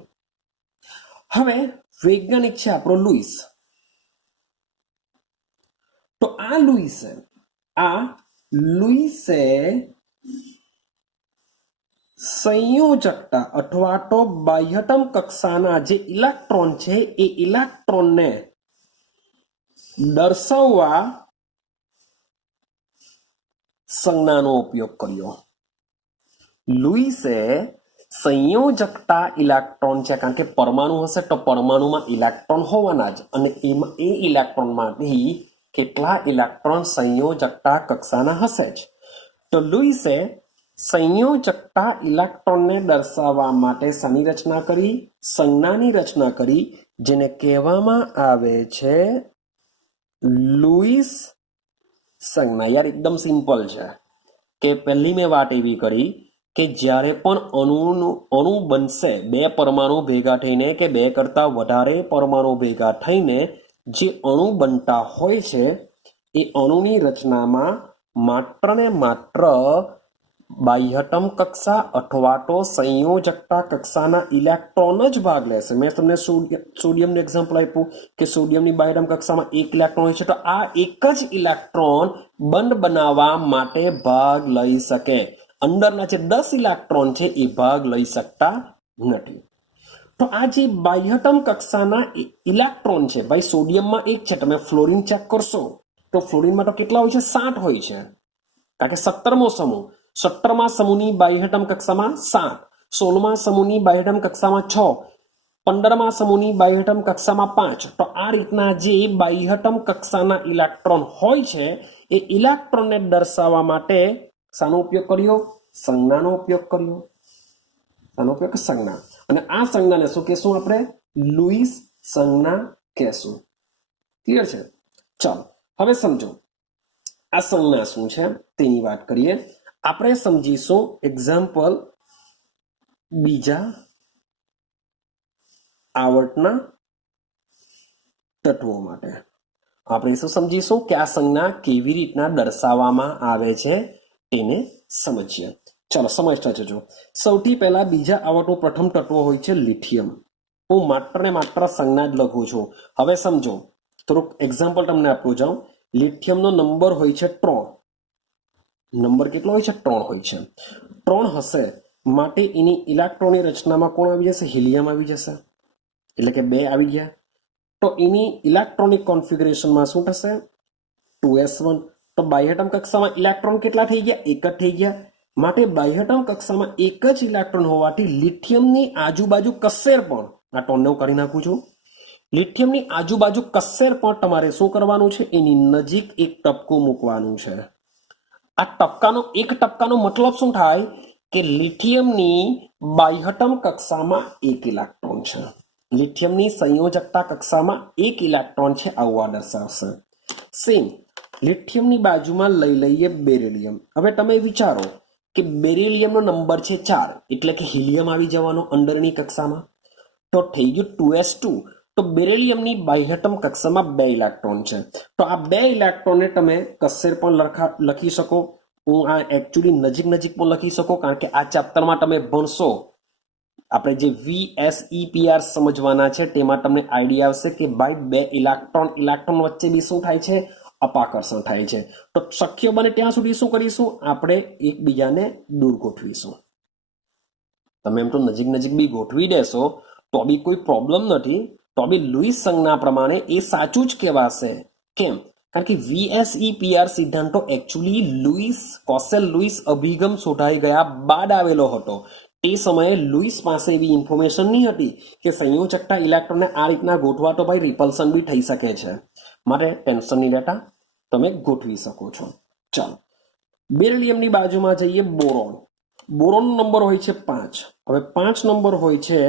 હવે વૈજ્ઞાનિક છે આપણો લુઈસ. તો આ લુઈસે સંયોજકતા અથવા તો બાહ્યતમ કક્ષાના જે ઇલેક્ટ્રોન છે એ ઇલેક્ટ્રોનને દર્શાવવા સંજ્ઞાનો ઉપયોગ કર્યો. લુઈસે સંયોજકતા ઇલેક્ટ્રોન છે, કારણ કે પરમાણુ હશે તો પરમાણુમાં ઇલેક્ટ્રોન હોવાના જ, અને એમાં એ ઇલેક્ટ્રોનમાંથી કેટલા ઇલેક્ટ્રોન સંયોજકતા કક્ષાના હશે જ. તો લુઈસે સંયોજકતા ઇલેક્ટ્રોનને દર્શાવવા માટે શાની રચના કરી? સંજ્ઞાની રચના કરી, જેને કહેવામાં આવે છે લુઈસ સંજ્ઞા. યાર એકદમ સિમ્પલ છે કે પહેલી મેં વાત એવી કરી કે જ્યારે પણ અણુ બનશે, બે પરમાણુ ભેગા થઈને કે બે કરતાં વધારે પરમાણુ ભેગા થઈને જે અણુ બનતા હોય છે એ અણુની રચનામાં માત્ર ને માત્ર બાહ્યતમ કક્ષા અથવા તો સંયોજકતા કક્ષાના ઇલેક્ટ્રોન જ ભાગ લેશે. મેં તમને સોડિયમનું એક્ઝામ્પલ આપ્યું કે સોડિયમની બાહ્યતમ કક્ષામાં એક ઇલેક્ટ્રોન હોય છે, તો આ એક જ ઇલેક્ટ્રોન બંધ બનાવવા માટે ભાગ લઈ શકે. અંદરના જે 10 ઇલેક્ટ્રોન છે એ ભાગ લઈ શકતા નથી. તો આ જે બાહ્યતમ કક્ષાના ઇલેક્ટ્રોન છે, ભાઈ સોડિયમમાં એક છે, તમે ફ્લોરિન ચેક કરશો તો ફ્લોરિનમાં તો કેટલા હોય છે? 7 હોય છે, કારણ કે 17મો સમૂહ. 17મા સમૂહની બાહ્યતમ કક્ષામાં 7, 16મા સમૂહની બાહ્યતમ કક્ષામાં 6, 15મા સમૂહની બાહ્યતમ કક્ષામાં 5. તો આ રીતના જે બાહ્યતમ કક્ષાના ઇલેક્ટ્રોન હોય છે એ ઇલેક્ટ્રોનને દર્શાવવા માટે શાનો ઉપયોગ કર્યો? સંજ્ઞાનો ઉપયોગ કર્યો. આનો ઉપયોગ સંજ્ઞા, અને આ સંજ્ઞાને શું કહેશું આપણે? લુઈસ સંજ્ઞા કહેશું. ક્લિયર છે? ચાલો હવે સમજો આ સંજ્ઞા શું છે તેની વાત કરીએ. આપણે સમજીશું એક્ઝામ્પલ બીજા આવર્તના તત્વો માટે. આપણે શું સમજીશું કે આ સંજ્ઞા કેવી રીતના દર્શાવવામાં આવે છે તેને સમજીએ. ચાલો સમજતા જજો. સૌથી પહેલા બીજા આવર્તનું પ્રથમ તત્વ હોય છે લિથિયમ. હું માત્ર ને માત્ર સંજ્ઞા જ લખું છું. હવે સમજો, થોડુંક એક્ઝામ્પલ તમને આપું જાઉં. લિથિયમનો નંબર હોય છે 3. નંબર કેટલો હોય છે? 3 હોય છે. 3 હશે માટે એની ઇલેક્ટ્રોનની રચનામાં કોણ આવી જશે? હિલિયમ આવી જશે, એટલે કે 2 આવી ગયા. તો એની ઇલેક્ટ્રોનિક કોન્ફિગરેશનમાં શું થશે? 2s1. તો બાહ્યતમ કક્ષામાં ઇલેક્ટ્રોન કેટલા થઈ ગયા? 1 જ થઈ ગયા. માટે બાહ્યતમ કક્ષામાં 1 જ ઇલેક્ટ્રોન હોવાથી લિથિયમની આજુબાજુ કશેર પણ, આ ટોનને હું કરી નાખું છું, લિથિયમની આજુબાજુ કશેર પણ તમારે શું કરવાનું છે? એની નજીક એક ટપકું મૂકવાનું છે. આ એક ટપકાનો મતલબ શું થાય? કે લિથિયમની બાહ્યતમ કક્ષામાં 1 ઇલેક્ટ્રોન છે, લિથિયમની સંયોજકતા કક્ષામાં 1 ઇલેક્ટ્રોન છે, આવું આ દર્શાવશે. સેમ લિથિયમની બાજુમાં લઈ લઈએ બેરિલિયમ. હવે તમે વિચારો કે બેરિલિયમનો નંબર છે 4, એટલે કે હિલિયમ આવી જવાનો અંદરની કક્ષામાં. તો થઈ ગયું 2s2. તો બેરિલિયમની બાહ્યતમ કક્ષામાં 2 ઇલેક્ટ્રોન છે. તો આ 2 ઇલેક્ટ્રોનને તમે કશેર પણ લખી શકો. હું આ એકચ્યુઅલી નજીક પણ લખી શકો, કારણ કે આ ચેપ્ટરમાં તમે ભણશો આપણે જે VSEPR સમજવાના છે તેમાં તમને આઈડિયા આવશે કે ભાઈ 2 ઇલેક્ટ્રોન વચ્ચે બી શું થાય છે? અપાકર્ષણ થાય છે. તો શક્ય બને ત્યાં સુધી શું કરીશું? આપણે એકબીજાને દૂર ગોઠવીશું. તમે એમ તો નજીક બી ગોઠવી દેશો તો બી કોઈ પ્રોબ્લેમ નથી. તો બી લુઈસ સંજ્ઞા પ્રમાણે એ સાચું જ કહેવાશે. કેમ? કારણ કે VSEPR સિદ્ધાંતો એકચ્યુઅલી કોસેલ લુઈસ અભિગમ શોધાઈ ગયા બાદ આવેલો હતો. તે સમયે લુઈસ પાસે એવી ઇન્ફોર્મેશન નહીં હતી કે સંયોજકતા ઇલેક્ટ્રોનને આ રીતના ગોઠવા તો ભાઈ રિપલ્શન બી થઈ શકે છે. માટે ટેન્શન નહીં લેતા, તમે ગોઠવી શકો છો. ચાલો બેરિલિયમની બાજુમાં જઈએ બોરોન. બોરોનનો નંબર હોય છે 5. હવે 5 નંબર હોય છે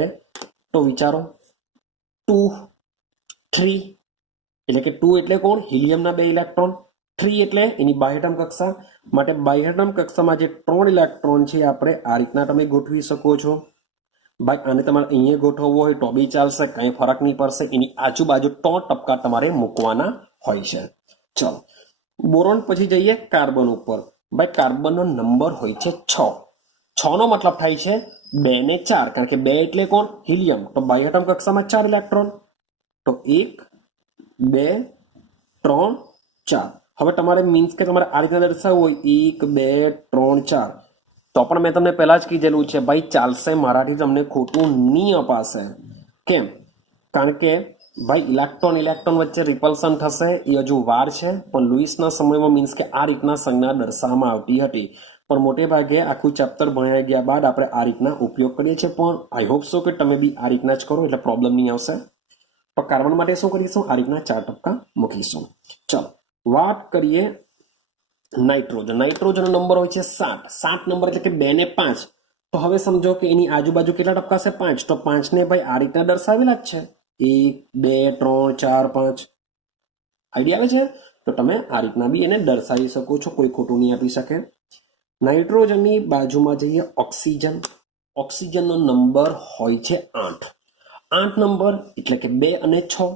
તો વિચારો 2, 3, એટલે કે 2 એટલે કોણ? હિલિયમના 2 ઇલેક્ટ્રોન. 3 એટલે એની બાહ્યતમ કક્ષા. માટે બાહ્યતમ કક્ષામાં જે 3 ઇલેક્ટ્રોન છે આપણે આ રીતના તમે ગોઠવી શકો છો. ભાઈ આને તમારે અહીંયા ગોઠવવો હોય તો બી ચાલશે, કંઈ ફરક નહીં પડશે. એની આજુબાજુ 3 ટપકા તમારે મૂકવાના હોય છે. ચલો બોરોન પછી જઈએ કાર્બન ઉપર. ભાઈ કાર્બનનો નંબર હોય છે 6. 6 નો મતલબ થાય છે 2 ને 4, કારણ કે 2 એટલે કોણ? હિલિયમ. તો બાહ્યતમ કક્ષામાં 4 ઇલેક્ટ્રોન. તો 1, 2, 3, 4. હવે તમારે મીન્સ કે તમારે આ રીતના દર્શાવવું હોય 1, 2, 3, 4, તો પણ મેં તમને પહેલા જ કીધેલું છે ભાઈ ચાલશે, મારાથી તમને ખોટું નહીં અપાશે. કેમ? કારણ કે ભાઈ ઇલેક્ટ્રોન વચ્ચે રિપલ્શન થશે એ હજુ વાર છે, પણ લુઈસના સમયમાં મીન્સ કે આ રીતના સંજ્ઞા દર્શાવવામાં આવતી હતી. પણ મોટે ભાગે આખું ચેપ્ટર ભણાઈ ગયા બાદ આપણે આ રીતના ઉપયોગ કરીએ છીએ. પણ આઈ હોપ સો કે તમે બી આ રીતના જ કરો એટલે પ્રોબ્લેમ નહીં આવશે. તો કાર્બન માટે શું કરીશું? આ રીતના 4 ટપકા મૂકીશું. ચલો વાત કરીએ નાઇટ્રોજન. નાઇટ્રોજનનો નંબર હોય છે 7. 7 નંબર એટલે કે 2 ને 5. તો હવે સમજો કે એની આજુબાજુ કેટલા ટપકા છે? 5. તો 5 ને ભાઈ આ રીતના દર્શાવેલા જ છે, 1, 2, 3, 4, 5. આઈડિયા આવે છે? તો તમે આ રીતના બી એને દર્શાવી શકો છો, કોઈ ખોટું નહીં આપી શકે. નાઇટ્રોજનની બાજુમાં જઈએ ઓક્સિજન. ઓક્સિજનનો નંબર હોય છે 8. 8 નંબર એટલે કે 2 અને 6.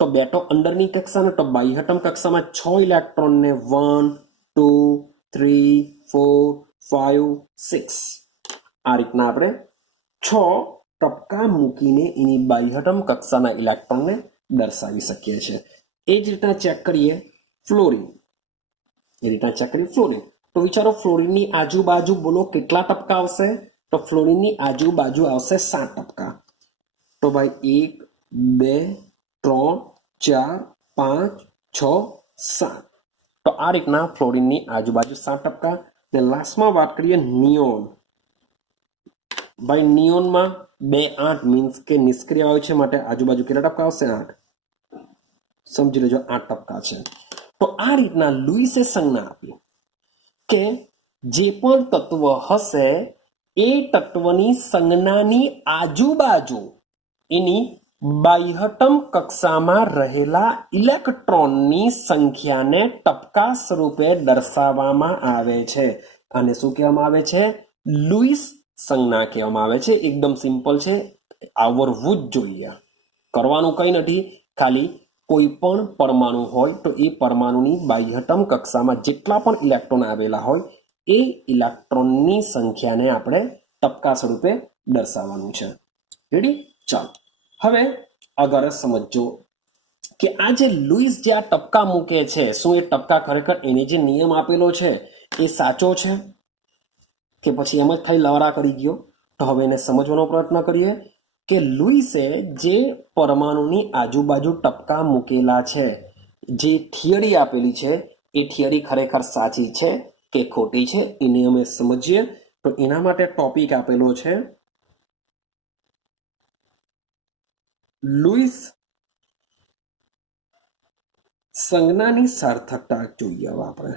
તો 2 તો અંદરની કક્ષાને, તો બાહ્યતમ કક્ષામાં 6 ઇલેક્ટ્રોનને 1, 2, 3, 4, 5 6 આ રીતના આપણે 6 ટપકા મૂકીને એની બાહ્યતમ કક્ષાના ઇલેક્ટ્રોનને દર્શાવી શકીએ છીએ. એ જ રીતના ચેક કરીએ ફ્લોરિન. તો વિચારો ફ્લોરિનની આજુબાજુ બોલો કેટલા ટપકા આવશે? તો ફ્લોરિનની આજુબાજુ આવશે 7 ટપકા. તો ભાઈ 1 2 3 4 5 6 7. તો આ રીતના ફ્લોરિનની આજુબાજુ 7 ટપકા. ને લાસ્ટમાં વાત કરીએ નિયોન. ભાઈ નિયોનમાં 2 8 મીન્સ કે નિષ્ક્રિય હોય છે, માટે આજુબાજુ કેટલા ટપકા આવશે? 8. સમજી લેજો 8 ટપકા છે. તો આ રીતના લુઈસે સંજ્ઞા આપી કે જે પણ તત્વ હશે એ તત્વની સંજ્ઞાની આજુબાજુ એની બાહ્યતમ કક્ષામાં રહેલા ઇલેક્ટ્રોનની સંખ્યાને ટપકા સ્વરૂપે દર્શાવવામાં આવે છે. અને શું કહેવામાં આવે છે? લુઈસ સંજ્ઞા કહેવામાં આવે છે. એકદમ સિમ્પલ છે, આવડવું જ જોઈએ. કરવાનું કંઈ નથી, ખાલી કોઈ પણ પરમાણુ હોય તો એ પરમાણુની બાહ્યતમ કક્ષામાં જેટલા પણ ઇલેક્ટ્રોન આવેલા હોય એ ઇલેક્ટ્રોનની સંખ્યાને આપણે ટપકા સ્વરૂપે દર્શાવવાનું છે. રેડી? ચાલો હવે આગળ સમજો કે આ જે લુઈસ જે આ ટપકા મૂકે છે, શું એ ટપકા ખરેખર એની જે નિયમ આપેલો છે એ સાચો છે કે પછી એમ જ ખાલી લવરા કરી ગયો? તો હવે એને સમજવાનો પ્રયત્ન કરીએ કે લુઈસે જે પરમાણુની આજુબાજુ ટપકા મૂકેલા છે, જે થિયરી આપેલી છે એ થિયરી ખરેખર સાચી છે કે ખોટી છે એને અમે સમજીએ. તો એના માટે ટોપિક આપેલો છે લુઈસ સંજ્ઞાની સાર્થકતા. જોઈએ હવે આપણે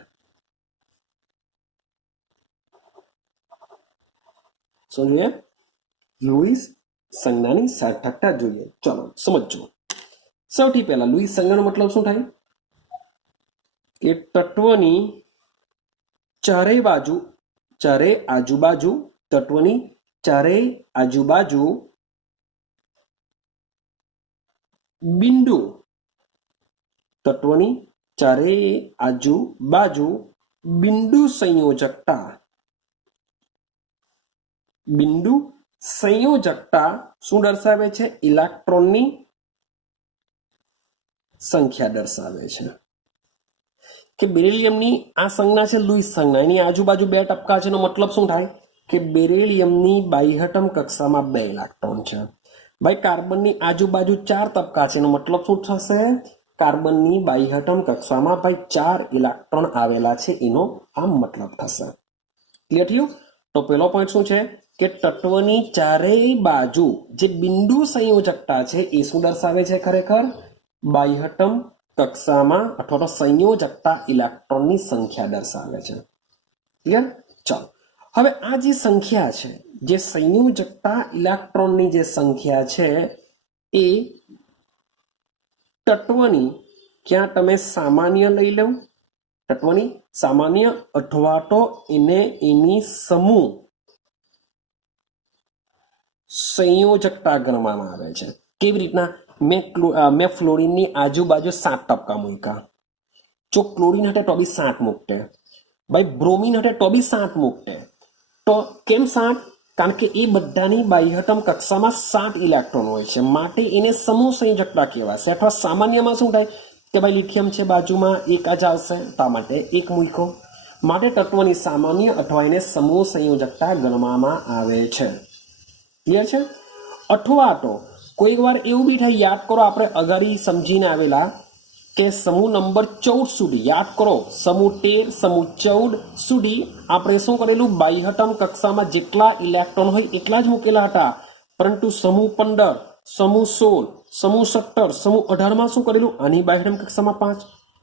શું જોઈએ? લુઈસ સંજ્ઞાની સાર્થકતા જોઈએ. ચલો સમજો. સૌથી પહેલા લુઈસ સંજ્ઞાનો મતલબ શું થાય? કે તત્વની ચારે આજુબાજુ તત્વની ચારે આજુબાજુ બિંદુ, તત્વની ચારે આજુબાજુ બિંદુ સંયોજકતા શું દર્શાવે છે? ઇલેક્ટ્રોનની સંખ્યા દર્શાવે છે. કે બેરિલિયમની આ સંજ્ઞા છે લુઈસ સંજ્ઞા, એની આજુબાજુ 2 ટપકા છે. એનો મતલબ શું થાય? કે બેરિલિયમની બાહ્યતમ કક્ષામાં 2 ઇલેક્ટ્રોન છે. ભાઈ કાર્બનની આજુબાજુ 4 ટપકા છે. એનો મતલબ શું થશે? કાર્બનની બાહ્યતમ કક્ષામાં ભાઈ 4 ઇલેક્ટ્રોન આવેલા છે, એનો આ મતલબ થશે. ક્લિયર થયું? તો પહેલો પોઈન્ટ શું છે કે તત્વની ચારેય બાજુ જે બિંદુ સંયોજકતા છે એ શું દર્શાવે છે? ખરેખર બાહ્યતમ કક્ષામાં અથવા તો સંયોજકતા ઇલેક્ટ્રોનની સંખ્યા દર્શાવે છે. ક્લિયર? ચાલો હવે આ જે સંખ્યા છે, જે સંયોજકતા ઇલેક્ટ્રોનની જે સંખ્યા છે એ તત્વની, ક્યાં તમે સામાન્ય લઈ લો, તત્વની સામાન્ય અથવા તો એને એની સમૂહ સંયોજકતા ગણવામાં આવે છે. કેવી રીતના? મેં ફ્લોરિનની આજુબાજુ 7 ટપકા મૂક્યા. જો ક્લોરિન હટે તો બી 7 મૂકતે, ભાઈ બ્રોમિન હટે તો બી 7 મૂકતે. તો કેમ 7? કારણ કે એ બધાની બાહ્યતમ કક્ષામાં 7 ઇલેક્ટ્રોન હોય છે, માટે એને સમૂહ સંયોજકતા કહેવાશે. અથવા સામાન્યમાં શું થાય કે ભાઈ લિથિયમ છે બાજુમાં, 1 જ આવશે, એટલા માટે 1 મૂક્યો. માટે તત્વની સામાન્ય અથવા એને સમૂહ સંયોજકતા ગણવામાં આવે છે. ક્લિયર છે? અથવા તો કોઈક વાર એવું બી થાય, યાદ કરો આપણે અગાડી સમજીને આવેલા કે સમૂહ નંબર 14 સુધી, યાદ કરો સમૂહ 13 સમૂહ 14 સુધી આપણે શું કરેલું? બાહ્યતમ કક્ષામાં જેટલા ઇલેક્ટ્રોન હોય એટલા જ મૂકેલા હતા. પરંતુ સમૂહ 15 સમૂહ 16 સમૂહ 17 સમૂહ 18 માં શું કરેલું? આની બાહ્યતમ કક્ષામાં 5,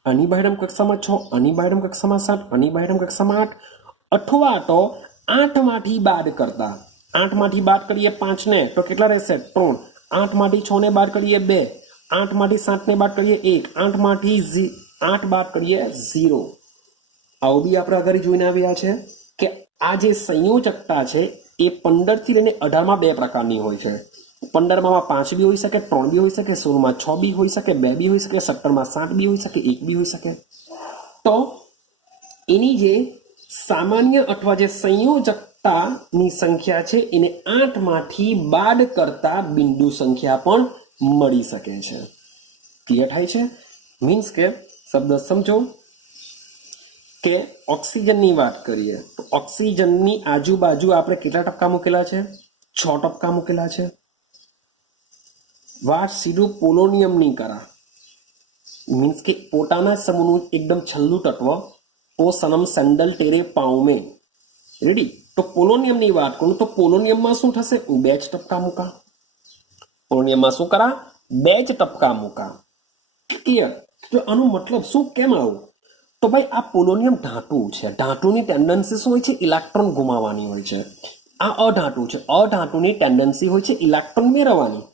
આની બાહ્યતમ કક્ષામાં 6, આની બાહ્યતમ કક્ષામાં 7, આની બાહ્યતમ કક્ષામાં 8. અથવા તો 8 માંથી બાદ કરતા, 8 માંથી બાદ કરીએ 5 ને તો કેટલા રહેશે? 3. 8 માંથી 6 ને બાદ કરીએ 2, 8 માંથી 7 ને બાદ કરીએ 1, 8 માંથી 8 બાદ કરીએ 0. આવું બી આપણે આગળ જોઈને આવ્યા છે કે આ જે સંયોજકતા છે એ 15 થી લઈને 18 માં 2 પ્રકારની હોય છે. 15 માં 5 બી હોઈ શકે, 3 બી હોઈ શકે, 16 માં 6 બી હોઈ શકે, 2 બી હોઈ શકે, 17 માં 7 બી હોઈ શકે, 1 બી હોઈ શકે. તો એની જે સામાન્ય અથવા જે સંયોજકતાની સંખ્યા છે એને 8 માંથી બાદ કરતા બિંદુ સંખ્યા પણ મળી શકે છે. ક્લિયર થાય છે? મીન્સ કે શબ્દ સમજો કે ઓક્સિજનની વાત કરીએ તો ઓક્સિજનની આજુબાજુ આપણે કેટલા ટપકા મૂકેલા છે? 6 ટપકા મૂકેલા છે. વાત સીધું પોલોનિયમની કરા, મીન્સ કે પોતાના સમૂહનું એકદમ છેલ્લું તત્વ ઓ સનમ સેન્ડલ ટેરે પાઉમે. રેડી? તો પોલોનિયમની વાત કરું તો પોલોનિયમમાં શું થશે? 2 જ ટપકા મૂકા. પોલોનિયમમાં શું કરા? 2 જ ટપકા મૂકા. ક્લિયર? તો આનો મતલબ શું? કેમ આવું? તો ભાઈ આ પોલોનિયમ ધાતુ છે. ધાતુની ટેન્ડન્સી શું હોય છે? ઇલેક્ટ્રોન ગુમાવવાની હોય છે. આ અધાતુ છે. અધાતુની ટેન્ડન્સી હોય છે ઇલેક્ટ્રોન મેળવવાની.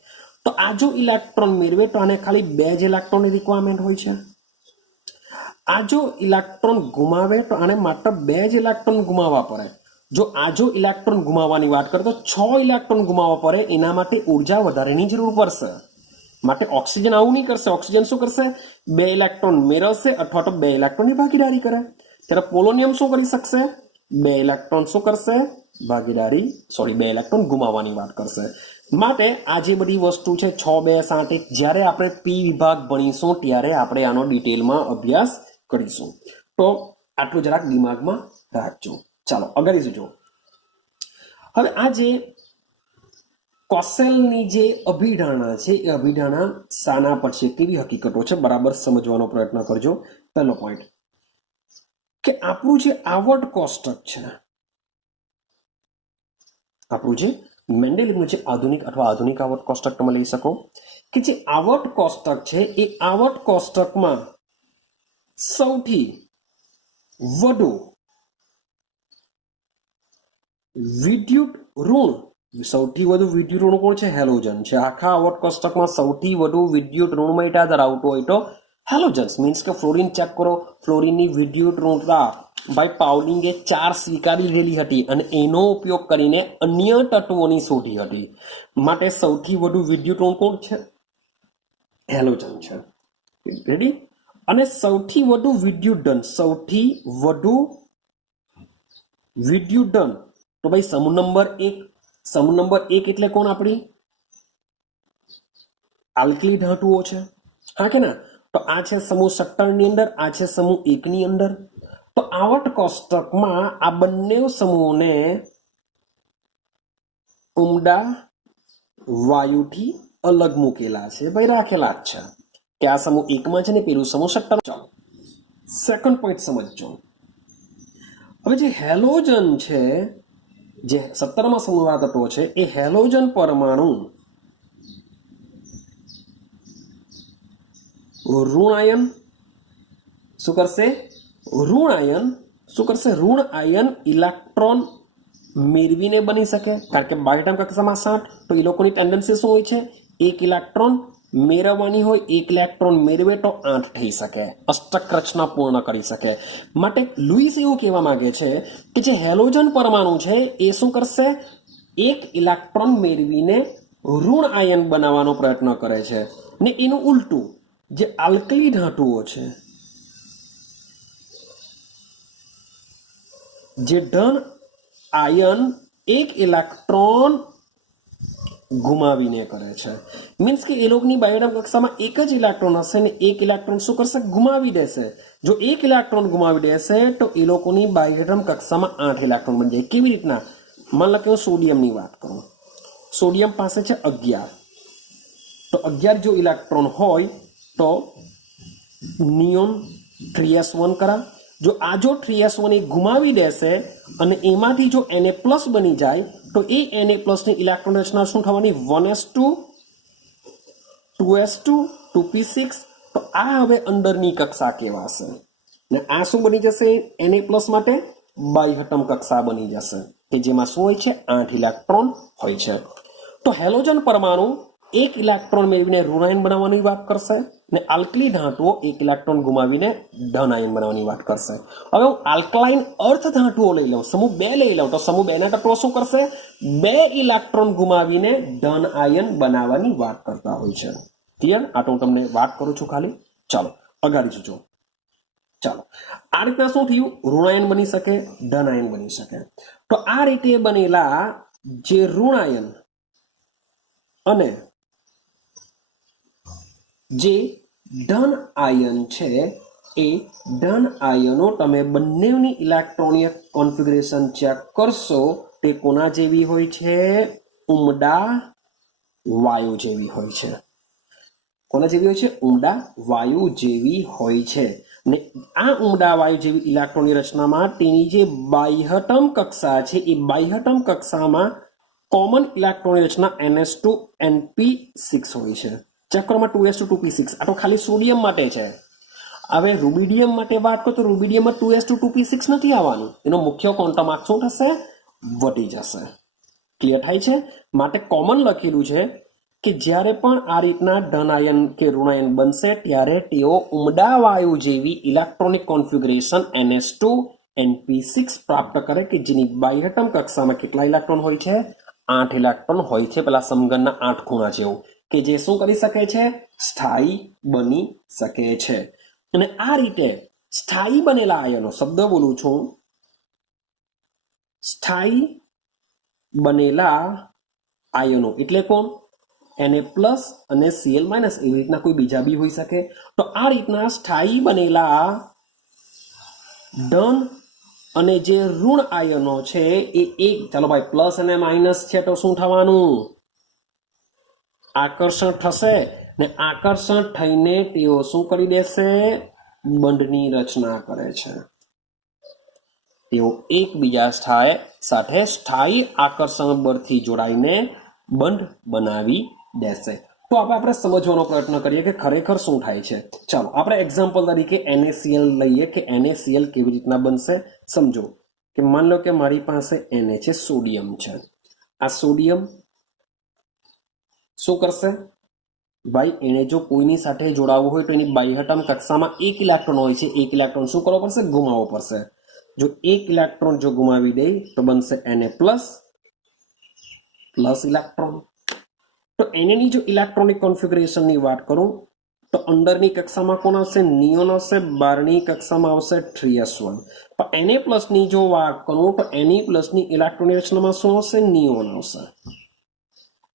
તો આ જો ઇલેક્ટ્રોન મેળવે તો આને ખાલી 2 જ ઇલેક્ટ્રોનની રિક્વાયરમેન્ટ હોય છે. આ જો ઇલેક્ટ્રોન ગુમાવે તો આને માત્ર 2 જ ઇલેક્ટ્રોન ગુમાવવા પડે. જો આ જો ઇલેક્ટ્રોન ગુમાવવાની વાત કરે તો 6 ઇલેક્ટ્રોન ગુમાવવા પડે. એના માટે ઉર્જા વધારેની જરૂર પડશે. માટે ઓક્સિજન આવું નહીં કરશે. ઓક્સિજન શું કરશે? 2 ઇલેક્ટ્રોન મેળવશે અથવા તો 2 ઇલેક્ટ્રોનની ભાગીદારી કરે. ત્યારે પોલોનિયમ શું કરી શકશે? 2 ઇલેક્ટ્રોન શું કરશે? ભાગીદારી 2 ઇલેક્ટ્રોન ગુમાવવાની વાત કરશે. માટે આ જે બધી વસ્તુ છે 6, 2, 7, 1, જ્યારે આપણે પી વિભાગ ભણીશું ત્યારે આપણે આનો ડિટેલમાં અભ્યાસ કરીશું. તો આટલું જરાક દિમાગમાં રાખજો. ચાલો આગળ જો. હવે આ જે કોસેલની જે અભિધારણા છે એ અભિધારણા શાના પર છે? કેવી હકીકતો છે? બરાબર સમજવાનો પ્રયત્ન કરજો. પહેલો પોઈન્ટ કે આપણું જે આવર્ત કોષ્ટક છે, આપણું જે મેન્ડેલિવનું જે આધુનિક અથવા આધુનિક આવર્ત કોષ્ટક તમે લઈ શકો કે જે આવર્ત કોષ્ટક છે એ આવર્ત કોષ્ટકમાં સૌથી વધુ વિદ્યુત ઋણ, સૌથી વધુ વિદ્યુત ઋણ કોણ છે? હેલોજન છે. આખા આવર્ત કોષ્ટકમાં સૌથી વધુ વિદ્યુત ઋણમયતા ધરાવતો હોય તો હેલોજન્સ. મીન્સ કે ફ્લોરિન ચેક કરો. ફ્લોરિનની વિદ્યુત ઋણતા ભાઈ પાઉલિંગે 4 સ્વીકારી લીધેલી હતી અને એનો ઉપયોગ કરીને અન્ય તત્વોની શોધી હતી. માટે સૌથી વધુ વિદ્યુત ઋણ કોણ છે? હેલોજન છે. રેડી? અને સૌથી વધુ વિદ્યુત ધન, સૌથી વધુ વિદ્યુત ધન તો ભાઈ સમૂહ નંબર 1. સમૂહ નંબર 1 એટલે કોણ? આપણી આલ્કલી ધાતુઓ છે. હા કે ના? તો આ છે સમૂહ 17 ની અંદર, આ છે સમૂહ 1 ની અંદર. તો આવર્ત કોષ્ટકમાં આ બંને સમૂહોને ઉમદા વાયુથી અલગ મૂકેલા છે. ભાઈ રાખેલા જ છે કે આ સમૂહ 1 માં છે ને પેલું સમૂહ 17. ચાલો સેકન્ડ પોઈન્ટ સમજજો. હવે જે હેલોજન છે, જે 17માં સમૂહવાળા તત્વો છે એ હેલોજન પરમાણુ ઋણ આયન શું કરશે? ઋણ આયન શું કરશે? ઋણ આયન ઇલેક્ટ્રોન મેળવીને બની શકે. કારણ કે બાયોએટમ કક્ષામાં 7 તો એ લોકોની ટેન્ડન્સી શું હોય છે? 1 ઇલેક્ટ્રોન મેળવવાની હોય. 1 ઇલેક્ટ્રોન મેળવે તો 8 થઈ શકે, અષ્ટક રચના પૂર્ણ કરી શકે. માટે લુઈસ એવું કહેવા માંગે છે કે જે હેલોજન પરમાણુ છે એ શું કરશે? 1 ઇલેક્ટ્રોન મેળવીને ઋણ આયન બનાવવાનો પ્રયત્ન કરે છે. ને એનું ઉલટું જે આલ્કલી ધાતુઓ છે, જે ધન આયન 1 ઇલેક્ટ્રોન ગુમાવીને કરે છે. મીન્સ કે એ લોકોની બાયોએટમ કક્ષામાં 1 જ ઇલેક્ટ્રોન હશે ને 1 ઇલેક્ટ્રોન શું કરશે? ગુમાવી દેશે. જો 1 ઇલેક્ટ્રોન ગુમાવી દેશે તો એ લોકોની બાયોએટમ કક્ષામાં 8 ઇલેક્ટ્રોન બની જાય. કેવી રીતના? માન લો કે હું સોડિયમની વાત કરું. સોડિયમ પાસે છે 11. તો 11 જો ઇલેક્ટ્રોન હોય તો નિયોન 3s1 કરા. જો આ જો 3s1 એ ગુમાવી દેશે અને એમાંથી જો Na+ બની જાય તો એ Na+ ની ઇલેક્ટ્રોન રચના શું થવાની? 1s2 2s2 2p6. તો આ હવે અંદરની કક્ષા કહેવાશે ને આ શું બની જશે? Na+ માટે બાહ્યતમ કક્ષા બની જશે કે જેમાં શું હોય છે? 8 ઇલેક્ટ્રોન હોય છે. તો હેલોજન પરમાણુ 1 ઇલેક્ટ્રોન મેળવીને ઋણ આયન બનાવવાની વાત કરશે ને આલ્કલી ધાતુઓ 1 ઇલેક્ટ્રોન ગુમાવીને ધન આયન બનાવવાની વાત કરશે. હવે હું આલ્કલાઇન અર્થ ધાતુઓ લઈ લઉં, સમૂહ 2 લઈ લઉં તો સમૂહ 2 ના તત્વો શું કરશે? 2 ઇલેક્ટ્રોન ગુમાવીને ધન આયન બનાવવાની વાત કરતા હોય છે. ક્લિયર? આ તો હું તમને વાત કરું છું ખાલી. ચાલો અગાડી જોજો. ચાલો, આ રીતના શું થયું? ઋણાયન બની શકે, ધનાયન બની શકે. તો આ રીતે બનેલા જે ઋણાયન અને જે ધન આયન છે એ ધન આયનો તમે બંનેની ઇલેક્ટ્રોનિક કોન્ફિગરેશન ચેક કરશો તે કોના જેવી હોય છે? ઉમદા વાયુ જેવી હોય છે. કોના જેવી હોય છે? ઉમદા વાયુ જેવી હોય છે. ને આ ઉમદા વાયુ જેવી ઇલેક્ટ્રોનની રચનામાં તેની જે બાહ્યતમ કક્ષા છે એ બાહ્યતમ કક્ષામાં કોમન ઇલેક્ટ્રોનની રચના NH2NP6 હોય છે. ચક્રમાં 2s2p6. આ તો ખાલી સોડિયમ માટે છે. હવે રૂબિડિયમ માટે વાત કરો તો રૂબિડિયમમાં 2s2p6 નથી આવવાનું. એનો મુખ્ય ક્વોન્ટમ આંક શું થશે? વધી જશે. ક્લિયર થાય છે? માટે કોમન લખેલું છે કે જ્યારે પણ આ રીતના ધનાયન કે ઋણાયન બનશે ત્યારે તેઓ ઉમદા વાયુ જેવી ઇલેક્ટ્રોનિક કોન્ફિગરેશન NH2NP6 પ્રાપ્ત કરે કે જેની બાહ્યતમ કક્ષામાં કેટલા ઇલેક્ટ્રોન હોય છે? 8 ઇલેક્ટ્રોન હોય છે. પેલા સમઘનના 8 ખૂણા જેવું, કે જે શું કરી શકે છે? સ્થાયી બની શકે છે. અને આ રીતે સ્થાયી બનેલા આયનો, શબ્દ બોલું છું, સ્થાયી બનેલા આયનો એટલે કોણ? Na+ અને Cl- એવી રીતના કોઈ બીજા બી હોઈ શકે. તો આ રીતના સ્થાયી બનેલા ધન અને જે ઋણ આયનો છે એ એક, ચાલો ભાઈ, પ્લસ અને માઇનસ છે તો શું થવાનું? આકર્ષણ થશે. ને આકર્ષણ થઈને તેઓ શું કરી દેશે? બંધની રચના કરે છે. તેઓ એકબીજા સાથે સ્થાયી આકર્ષણ બળથી જોડાઈને બંધ બનાવી દેશે. તો આપણે સમજવાનો પ્રયત્ન કરીએ કે ખરેખર શું થાય છે. ચાલો આપણે એક્ઝામ્પલ તરીકે NaCl લઈએ કે NaCl કેવી રીતના બનશે સમજો. કે માન લો કે મારી પાસે Na છે, સોડિયમ છે. આ સોડિયમ શું કરશે ભાઈ? એને જો કોઈની સાથે જોડાવવું હોય તો એની બાહ્યતમ કક્ષામાં 1 ઇલેક્ટ્રોન હોય છે. 1 ઇલેક્ટ્રોન શું કરવો પડશે? ગુમાવવો પડશે. જો 1 ઇલેક્ટ્રોન જો ગુમાવી દે તો બનશે Na+, પ્લસ ઇલેક્ટ્રોન. તો એની જો ઇલેક્ટ્રોનિક કોન્ફિગરેશનની વાત કરું તો અંદરની કક્ષામાં કોણ આવશે? નિયોન આવશે. બહારની કક્ષામાં આવશે 3s1. પણ Na+ ની જો વાત કરું તો Na+ ની ઇલેક્ટ્રોનિક રચનામાં શું આવશે? નિયોન આવશે.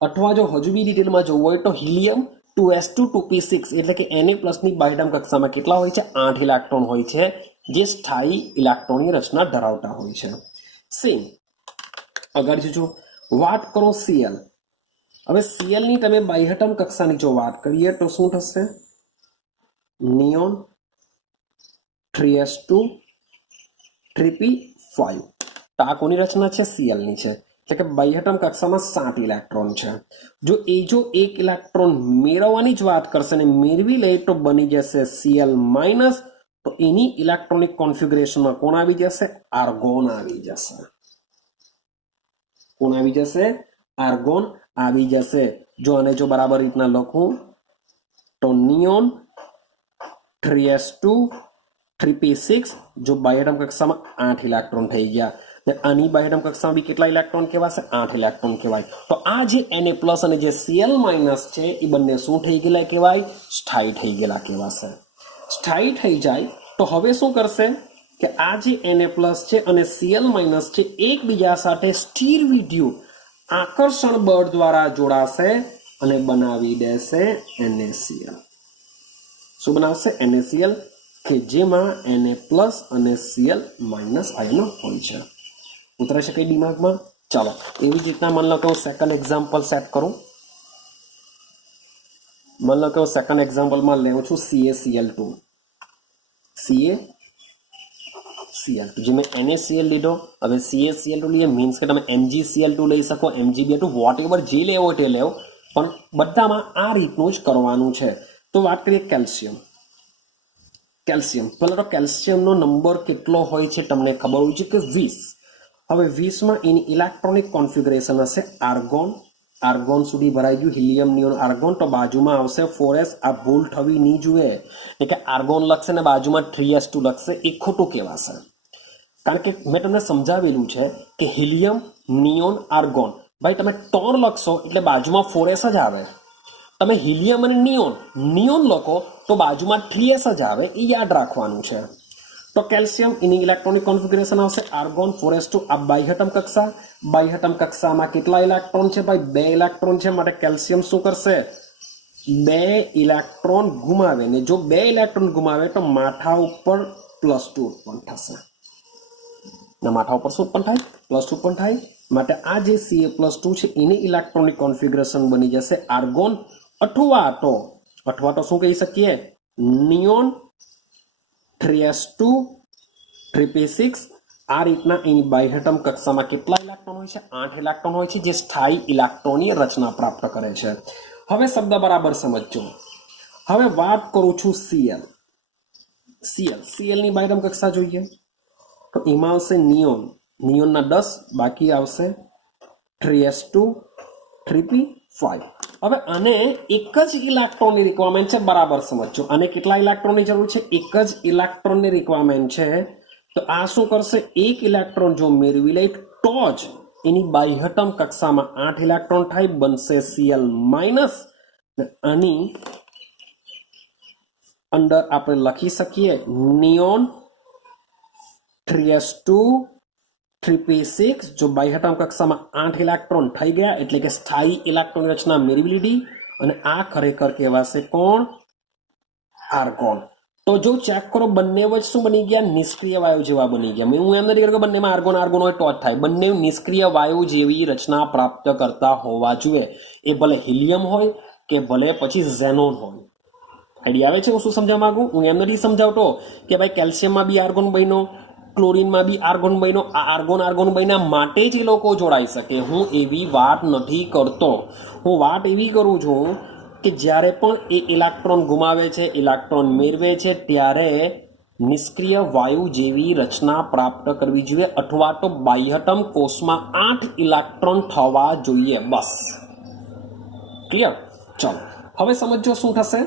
અથવા જો હજુ બી ડિટેલમાં જોવું હોય તો હિલિયમ 2s2 2p6 એટલે કે Na+ ની બાહ્યતમ કક્ષામાં કેટલા હોય છે? 8 ઇલેક્ટ્રોન હોય છે, જે સ્થાયી ઇલેક્ટ્રોનની રચના ધરાવતા હોય છે. સેમ આગળ જો વાત કરો Cl. હવે Cl ની તમે બાહ્યતમ કક્ષાની જો વાત કરીએ તો શું થશે? Neon 3s2 3p5. તો આ કોની રચના છે? Cl ની છે. એટલે કે બાહ્યતમ કક્ષામાં 7 ઇલેક્ટ્રોન છે. જો 1 ઇલેક્ટ્રોન મેળવવાની જ વાત કરશે ને મેળવી લે તો બની જશે Cl-. તો એની ઇલેક્ટ્રોનિક કોન્ફિગરેશનમાં કોણ આવી જશે? આર્ગોન આવી જશે. કોણ આવી જશે? આર્ગોન આવી જશે. જો આને જો બરાબર રીતના લખું તો નિયોન 3s2 3p6 જો બાહ્યતમ કક્ષામાં 8 ઇલેક્ટ્રોન થઈ ગયા. આની બાહ્યતમ કક્ષામાં બી કેટલા ઇલેક્ટ્રોન કહેવાશે? 8 ઇલેક્ટ્રોન કહેવાય. તો આ જે Na+ અને જે Cl- છે એ બંને શું થઈ ગયેલા કહેવાય? સ્થાયી થઈ ગયેલા કહેવાશે. સ્થાયી થઈ જાય તો હવે શું કરશે કે આ જે Na+ છે અને Cl- છે એકબીજા સાથે સ્થિર વિદ્યુત આકર્ષણ બળ દ્વારા જોડાશે અને બનાવી દેશે NaCl. શું બનાવશે? NaCl, કે જેમાં Na+ અને Cl- આયનો હોય છે. ઉતરે છે કઈ દિમાગમાં? ચાલો એવી જ રીતના માન લો કે હું સેકન્ડ એક્ઝામ્પલ સેટ કરું. માન લો કે હું સેકન્ડ એક્ઝામ્પલમાં લેવું છું CaCl2. જે મેં NaCl લીધો. હવે CaCl2 લઈએ મીન્સ કે તમે MgCl2 લઈ શકો, MgBr2, વોટ એવર જે લેવો તે લેવો, પણ બધામાં આ રીતનું જ કરવાનું છે. તો વાત કરીએ કેલ્શિયમ. પહેલા તો કેલ્શિયમનો નંબર કેટલો હોય છે તમને ખબર હોય છે કે 20. હવે 20માં એની ઇલેક્ટ્રોનિક કોન્ફિગરેશન હશે આર્ગોન. આર્ગોન સુધી ભરાઈ ગયું. Helium, neon, argon. તો બાજુમાં આવશે 4s. આ ભૂલ થવી નહીં જોઈએ. એટલે કે આર્ગોન લખશે ને બાજુમાં 3s2 લખશે, એ ખોટું કહેવાશે. કારણ કે મેં તમને સમજાવેલું છે કે હિલિયમ, નિયોન, આર્ગોન, ભાઈ તમે 3 લખશો એટલે બાજુમાં 4s જ આવે. તમે હિલિયમ અને નિયોન લખો તો બાજુમાં 3s જ આવે. એ યાદ રાખવાનું છે. तो कैल्शियम एनी इलेक्ट्रॉनिक कॉन्फिगरेशन आवशे आर्गोन 4s2 आ बाह्यतम कक्षामां કેટલા ઇલેક્ટ્રોન છે ભાઈ 2 ઇલેક્ટ્રોન છે માટે કેલ્શિયમ શું કરશે 2 ઇલેક્ટ્રોન ગુમાવે ને જો 2 ઇલેક્ટ્રોન ગુમાવે તો માથા ઉપર +2 ઉત્પન્ન થશે ને માથા ઉપર શું ઉત્પન્ન થાય +2 ઉત્પન્ન થાય માટે આ જે Ca+2 છે એની ઇલેક્ટ્રોનિક કોન્ફિગરેશન બની જશે આર્ગોન અથવા તો શું કહી શકીએ નિયોન 3s2 3p6 આ રીતના એની બાહ્યતમ કક્ષામાં કેટલા ઇલેક્ટ્રોન હોય છે 8 ઇલેક્ટ્રોન હોય છે જે સ્થાયી ઇલેક્ટ્રોનની રચના પ્રાપ્ત કરે છે હવે શબ્દ બરાબર સમજજો હવે વાત કરું છું Cl ની બાહ્યતમ કક્ષા જોઈએ તો એમાં આવશે નિયોનના 10 બાકી આવશે 3s2 3p5 હવે આને એક જ ઇલેક્ટ્રોનની રિક્વાયરમેન્ટ છે બરાબર સમજજો આને કેટલા ઇલેક્ટ્રોનની જરૂર છે એક જ ઇલેક્ટ્રોનની રિક્વાયરમેન્ટ છે તો આ શું કરશે એક ઇલેક્ટ્રોન જો મેળવી લે તો જ એની બાહ્યતમ કક્ષામાં 8 ઇલેક્ટ્રોન થાય બનશે Cl- આની અંદર આપણે લખી શકીએ નિયોન 3s2 3p6 જો બાહ્યતમ કક્ષામાં 8 ઇલેક્ટ્રોન થઈ ગયા એટલે કે સ્થાયી ઇલેક્ટ્રોન રચના મેળવી લીધી અને આ ખરેખર કહેવાશે કોણ આર્ગોન તો જો ચેક કરો બંને વચ્ચે શું બની ગયા નિષ્ક્રિય વાયુ જેવા બની ગયા મેં હું એમ નથી કહ્યું કે બંનેમાં આર્ગોન હોય તો જ થાય બંને નિષ્ક્રિય વાયુ જેવી રચના પ્રાપ્ત કરતા હોવા જોઈએ એ ભલે હિલિયમ હોય કે ભલે પછી ઝેનોન હોય આઈડિયા આવે છે હું શું સમજાવવા માંગુ હું એમ નથી સમજાવતો કે ભાઈ કેલ્શિયમમાં બી આર્ગોન બન્યો ક્લોરીનમાં બી આર્ગોન બન્યો આ આર્ગોન બન્યા માટે જ એ લોકો જોડાઈ શકે હું એવી વાત નથી કરતો હું વાત એવી કરું છું કે જ્યારે પણ એ ઇલેક્ટ્રોન ગુમાવે છે ઇલેક્ટ્રોન મેળવે છે ત્યારે નિષ્ક્રિય વાયુ જેવી રચના પ્રાપ્ત કરવી જોઈએ અથવા તો બાહ્યતમ કોષમાં 8 ઇલેક્ટ્રોન થવા જોઈએ બસ ક્લિયર ચલો હવે સમજો શું થશે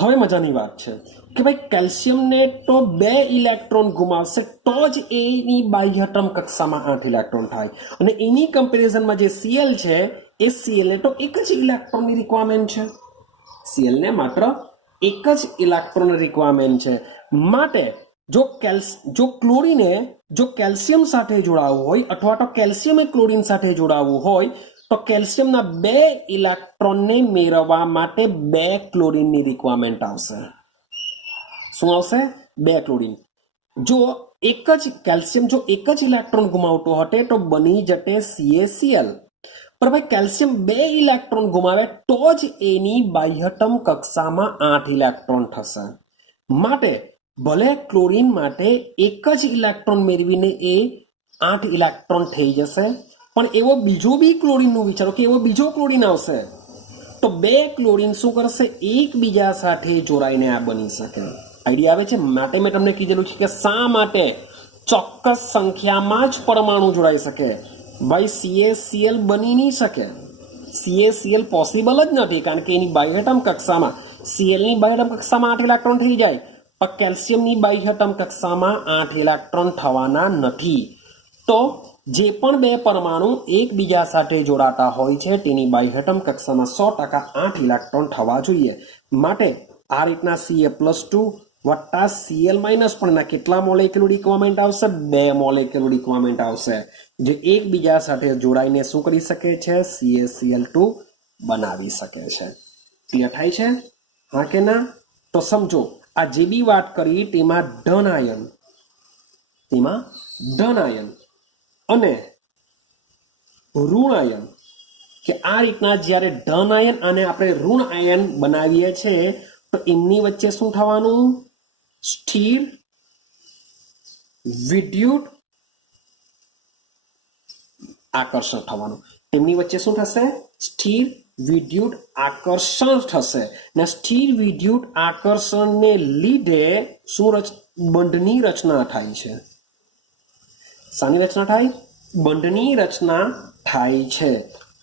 હવે મજાની વાત છે કે ભાઈ કેલ્શિયમને તો 2 ઇલેક્ટ્રોન ગુમાવશે તો જ એની બાહ્યતમ કક્ષામાં 8 ઇલેક્ટ્રોન થાય અને એની કમ્પેરિઝનમાં જે Cl છે એ Cl ને તો એક જ ઇલેક્ટ્રોનની રિક્વાયરમેન્ટ છે Cl ને માત્ર એક જ ઇલેક્ટ્રોન રિક્વાયરમેન્ટ છે માટે જો ક્લોરીને જો કેલ્શિયમ સાથે જોડાવવું હોય અથવા તો કેલ્શિયમે ક્લોરીન સાથે જોડાવવું હોય તો કેલ્શિયમના 2 ઇલેક્ટ્રોનને મેળવવા માટે 2 ક્લોરીનની રિક્વાયરમેન્ટ આવશે શું આવશે 2 ક્લોરીન જો એક જ કેલ્શિયમ જો એક જ ઇલેક્ટ્રોન ગુમાવતો હતે તો બની જતે CaCl પણ ભાઈ કેલ્શિયમ 2 ઇલેક્ટ્રોન ગુમાવે તો જ એની બાહ્યતમ કક્ષામાં 8 ઇલેક્ટ્રોન થશે માટે ભલે ક્લોરીન માટે એક જ ઇલેક્ટ્રોન મેળવીને એ 8 ઇલેક્ટ્રોન થઈ જશે પણ એવો બીજો બી ક્લોરીનનું વિચારો કે એવો બીજો ક્લોરીન આવશે તો 2 ક્લોરીન શું કરશે એકબીજા સાથે જોડાઈને આ બની શકે આઈડિયા આવે છે માટે મેં તમને કીધેલું છે કે શા માટે ચોક્કસ સંખ્યામાં જ પરમાણુ જોડાઈ શકે ભાઈ CaCl બની નહીં શકે CaCl પોસિબલ જ નથી કારણ કે એની બાહ્યતમ કક્ષામાં Cl ની બાહ્યતમ કક્ષામાં 8 ઇલેક્ટ્રોન થઈ જાય પણ કેલ્શિયમની બાહ્યતમ કક્ષામાં 8 ઇલેક્ટ્રોન થવાના નથી તો જે પણ 2 પરમાણુ એકબીજા સાથે જોડાતા હોય છે તેની બાહ્યતમ કક્ષામાં 100% 8 ઇલેક્ટ્રોન થવા જોઈએ માટે આ રીતના Ca+2 વત્તા Cl- પણ ના કેટલા મોલેક્યુલ રિક્વાયરમેન્ટ આવશે 2 મોલેક્યુલ રિક્વાયરમેન્ટ આવશે જે એકબીજા સાથે જોડાઈને શું કરી શકે છે CaCl2 બનાવી શકે છે ક્લિયર થાય છે હા કે ના તો સમજો આ જે બી વાત કરી તેમાં ધન આયન અને ઋણ આયન કે આ રીતના જ્યારે ધન આયન અને આપણે ઋણ આયન બનાવીએ છીએ તો એમની વચ્ચે શું થવાનું સ્થિર વિદ્યુત આકર્ષણ થવાનું તેમની વચ્ચે શું થશે સ્થિર વિદ્યુત આકર્ષણ થશે ને સ્થિર વિદ્યુત આકર્ષણને લીધે શું બંધની રચના થાય છે શાની રચના થાય બંધની રચના થાય છે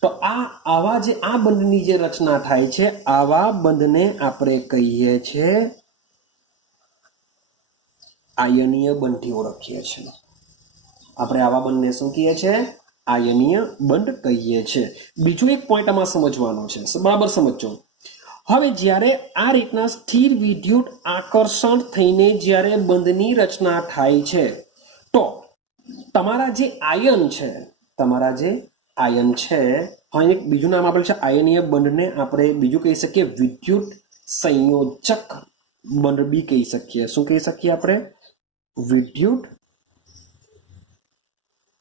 તો આવા જે આ બંધની જે રચના થાય છે આવા બંધને આપણે કહીએ છીએ આયનીય બંધથી ઓળખીએ છીએ આપણે આવા બંધને શું કહીએ છીએ આયનીય બંધ કહીએ છીએ બીજો એક પોઈન્ટ આમાં સમજવાનો છે બરાબર સમજો હવે જ્યારે આ રીતના સ્થિર વિદ્યુત આકર્ષણ થઈને જ્યારે બંધની રચના થાય છે તો તમારા જે આયન છે હા એક બીજું નામ આપેલું છે આયનીય બંધને આપણે બીજું કહી શકીએ વિદ્યુત સંયોજક બંધ બી કહી શકીએ. શું કહી શકીએ આપણે? વિદ્યુત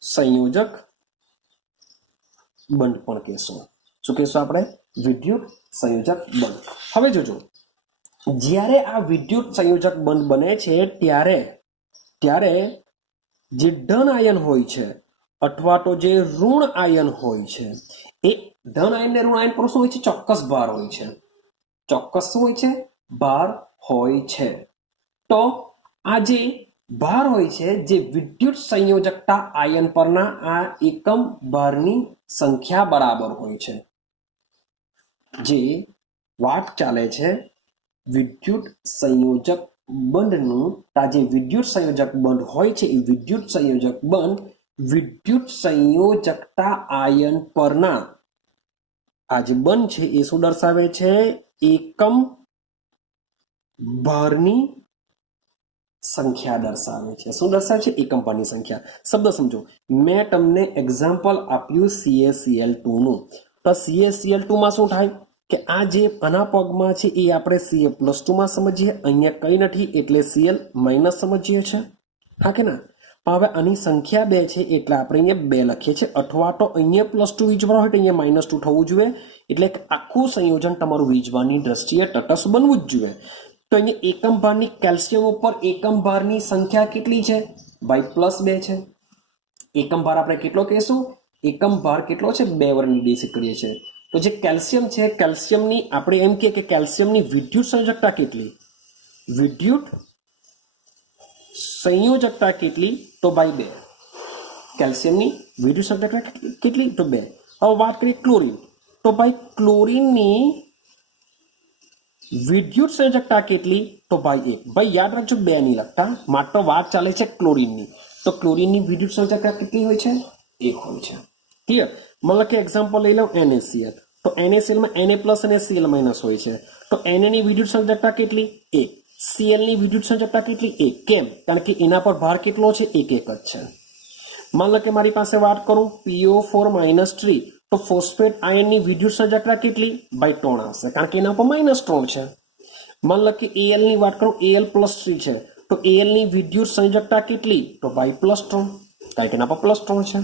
સંયોજક બંધ પણ કહેશું. શું કહેશું આપણે? વિદ્યુત સંયોજક બંધ. હવે જોજો, જ્યારે આ વિદ્યુત સંયોજક બંધ બને છે ત્યારે જે ધન આયન હોય છે અથવા તો જે ઋણ આયન હોય છે એ ધન આયન ને ઋણ આયન પર શું હોય છે? ચોક્કસ ભાર હોય છે. ચોક્કસ શું હોય છે? ભાર હોય છે. તો આ જે ભાર હોય છે, જે વિદ્યુત સંયોજકતા આયન પરના આ એકમ ભારની સંખ્યા બરાબર હોય છે. જે વાત ચાલે છે વિદ્યુત સંયોજક બંધનું, આ જે વિદ્યુત સંયોજક બંધ હોય છે એ વિદ્યુત સંયોજક બંધ વિદ્યુત સંયોજકતા આયન પરના આ જે બંધ છે એ શું દર્શાવે છે? એકમ ભારની સંખ્યા દર્શાવે છે. શું દર્શાવે છે? એકમ ભારની સંખ્યા. શબ્દ સમજો. મેં તમને એક્ઝામ્પલ આપ્યું CaCl2 નું. તો CaCl2 માં શું થાય કે આ જે આના પગમાં છે એ આપણે Ca+2 માં સમજીએ, અહીંયા કઈ નથી એટલે Cl- સમજીએ છે, હા કે ના? પણ હવે આની સંખ્યા 2 છે એટલે આપણે અહીંયા 2 લખીએ છીએ, અથવા તો અહીંયા +2 વીજભાર હોય તો અહીંયા -2 થવું જોઈએ, એટલે આખું સંયોજન તમારું વીજભારની દ્રષ્ટિએ તટસ્થ બનવું જ જોઈએ. તો અહીંયા એકમ ભારની કેલ્શિયમ ઉપર એકમ ભારની સંખ્યા કેટલી છે? ભાઈ +2 છે. એકમ ભાર આપણે કેટલો કહેશું? એકમ ભાર કેટલો છે? 2 વડે નિર્દેશિત કરીએ છીએ. તો જે કેલ્શિયમ છે, કેલ્શિયમની આપણે એમ કે કેલ્શિયમની વિદ્યુત સંયોજકતા કેટલી? વિદ્યુત સંયોજકતા કેટલી? તો ભાઈ 2. કેલ્શિયમની વિદ્યુત સંયોજકતા કેટલી? તો 2. હવે વાત કરીએ ક્લોરીન. તો ભાઈ ક્લોરીનની વિદ્યુત સંયોજકતા કેટલી? તો ભાઈ 1. ભાઈ યાદ રાખજો, 2 નહીં લખતા, માત્ર વાત ચાલે છે ક્લોરીનની. તો ક્લોરીનની વિદ્યુત સંયોજકતા કેટલી હોય છે? 1 હોય છે. ક્લિયર? મતલબ કે એક્ઝામ્પલ લઈ લઉં NaCl. તો NaCl માં Na+ અને Cl- હોય છે. તો Na ની વિદ્યુત સંયોજકતા કેટલી? 1. Cl ની વિદ્યુત સંયોજકતા કેટલી? 1. કેમ? કારણ કે એના પર ભાર કેટલો છે? 1 જ છે. માન લો કે મારી પાસે વાત કરું PO4 - 3, તો ફોસ્ફેટ આયનની વિદ્યુત સંયોજકતા કેટલી? ભાઈ 3 આવશે, કારણ કે એના પર -3 છે. માન લો કે Al ની વાત કરું, Al+3 છે, તો Al ની વિદ્યુત સંયોજકતા કેટલી? તો ભાઈ +3, કારણ કે એના પર +3 છે.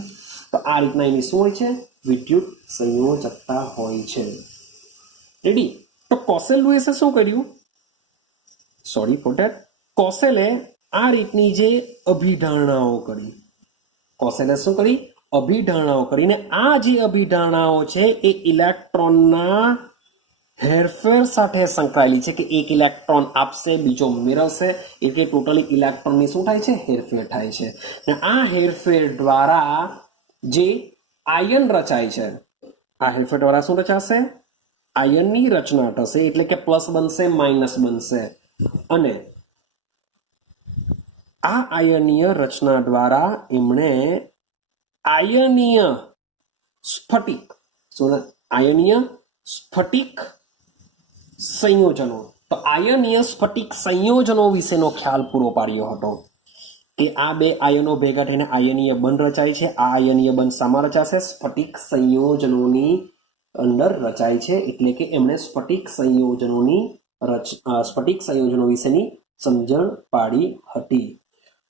તો આ રીતના એની શું હોય છે? વિદ્યુત સંયોજકતા હોય છે. રેડી? તો કોસેલ લુઈસે શું કર્યું? Sorry for that. કોસેલે આ રીતની જે અભિધારણાઓ કરી, કોસેલે શું કરી? અભિધારણાઓ કરીને આ જે અભિધારણાઓ છે એ ઇલેક્ટ્રોનના હેરફેર સાથે સંકળાયેલી છે, કે એક ઇલેક્ટ્રોન આપશે, બીજો મેળવશે, એટલે ટોટલી ઇલેક્ટ્રોનની શું થાય છે? હેરફેર થાય છે. અને આ હેરફેર દ્વારા જે આયન રચાય છે, આ હેરફેર દ્વારા શું રચાશે? આયનની રચના થશે, એટલે કે પ્લસ બનશે, માઇનસ બનશે. અને આ આયનીય રચના દ્વારા એમણે આયનીય સ્ફટિક, આયનીય સ્ફટિક સંયોજનો, તો આયનીય સ્ફટિક સંયોજનો વિશેનો ખ્યાલ પૂરો પાડ્યો હતો, કે આ 2 આયનો ભેગા થઈને આયનીય બંધ રચાય છે. આ આયનીય બંધ શામાં રચાશે? સ્ફટિક સંયોજનોની અંદર રચાય છે. એટલે કે એમણે સ્ફટિક સંયોજનો વિશેની સમજણ પાડી હતી.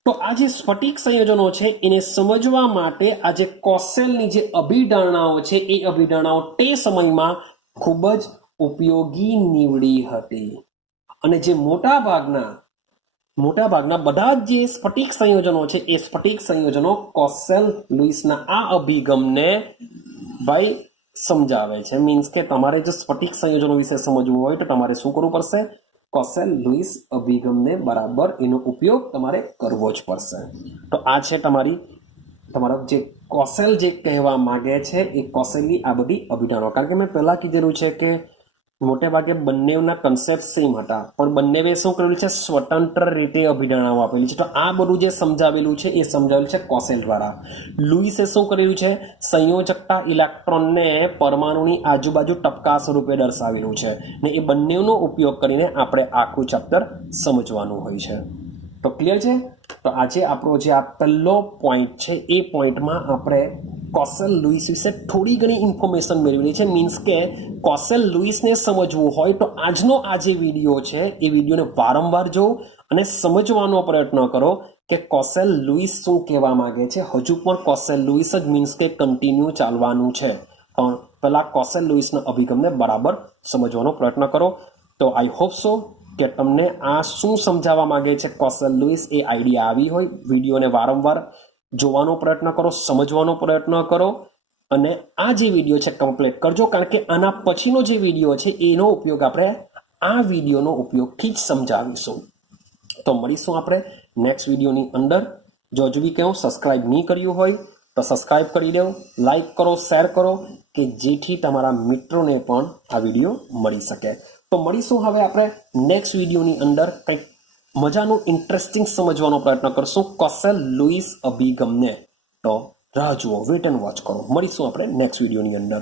તો આ જે સ્ફટિક સંયોજનો છે એને સમજવા માટે આ જે કોસેલની જે અભિધારણાઓ છે એ અભિધારણાઓ તે સમયમાં ખૂબ જ ઉપયોગી નીવડી હતી. અને જે મોટા ભાગના બધા જ જે સ્ફટિક સંયોજનો છે એ સ્ફટિક સંયોજનો કોસેલ લુઈસના આ અભિગમને ભાઈ સમજાવે છે. મીન્સ કે તમારે જો સ્ફટિક સંયોજનો વિશે સમજવું હોય તો તમારે શું કરવું પડશે? કોસેલ લુઈસ અભિગમને બરાબર એનો ઉપયોગ તમારે કરવો જ પડશે. તો આ છે તમારો જે કોસેલ જે કહેવા માંગે છે એ કોસેલની આ બધી અભિધારણાઓ. કારણ કે મેં પહેલા કીધેલું છે કે મોટે ભાગે બંનેના કન્સેપ્ટ સેમ હતા, પણ બંનેએ શું કરેલું છે, સ્વતંત્ર રીતે અભિધારણાઓ આપેલી છે. તો આ બધું જે સમજાવેલું છે એ સમજાવેલું છે કોસેલ દ્વારા. લુઈસે શું કરેલું છે, સંયોજકતા ઇલેક્ટ્રોનને પરમાણુની આજુબાજુ ટપકા સ્વરૂપે દર્શાવેલું છે ને એ બંનેનો ઉપયોગ કરીને આપણે આખું ચેપ્ટર સમજવાનું હોય છે. તો ક્લિયર છે. તો આજે આપણો જે આ પહેલો પોઈન્ટ છે એ પોઈન્ટમાં આપણે કોસેલ લુઈસ વિશે થોડી ઘણી ઇન્ફોર્મેશન મેળવેલી છે. મીન્સ કે કોસેલ લુઈસને સમજવું હોય તો આજનો આ જે વિડીયો છે એ વિડીયોને વારંવાર જોવો અને સમજવાનો પ્રયત્ન કરો કે કોસેલ લુઈસ શું કહેવા માંગે છે. હજુ પણ કોસેલ લુઈસ જ મીન્સ કે કન્ટિન્યુ ચાલવાનું છે, પણ પહેલાં કોસેલ લુઈસના અભિગમને બરાબર સમજવાનો પ્રયત્ન કરો. તો આઈ હોપ સો કે તમને આ શું સમજાવવા માંગે છે કોસેલ લુઈસ એ આઈડિયા આવી હોય. વિડીયોને વારંવાર જોવાનો પ્રયત્ન કરો, સમજવાનો પ્રયત્ન કરો અને આ જે વિડીયો છે કમ્પ્લીટ કરજો, કારણ કે આના પછીનો જે વિડીયો છે એનો ઉપયોગ આપણે આ વિડીયોનો ઉપયોગથી જ સમજાવીશું. તો મળીશું આપણે નેક્સ્ટ વિડીયોની અંદર. જો હજુ બી કહું સબસ્ક્રાઇબ નહીં કર્યું હોય તો સબસ્ક્રાઇબ કરી દો, લાઈક કરો, શેર કરો કે જેથી તમારા મિત્રોને પણ આ વિડીયો મળી શકે. તો મળીશું હવે આપણે નેક્સ્ટ વિડીયોની અંદર કંઈક મજાનું ઇન્ટરેસ્ટિંગ સમજવાનો પ્રયત્ન કરશું કોસેલ લુઈસ અભિગમને. તો રાહ જુઓ, વેટ એન્ડ વોચ કરો. મળીશું આપણે નેક્સ્ટ વિડીયોની અંદર.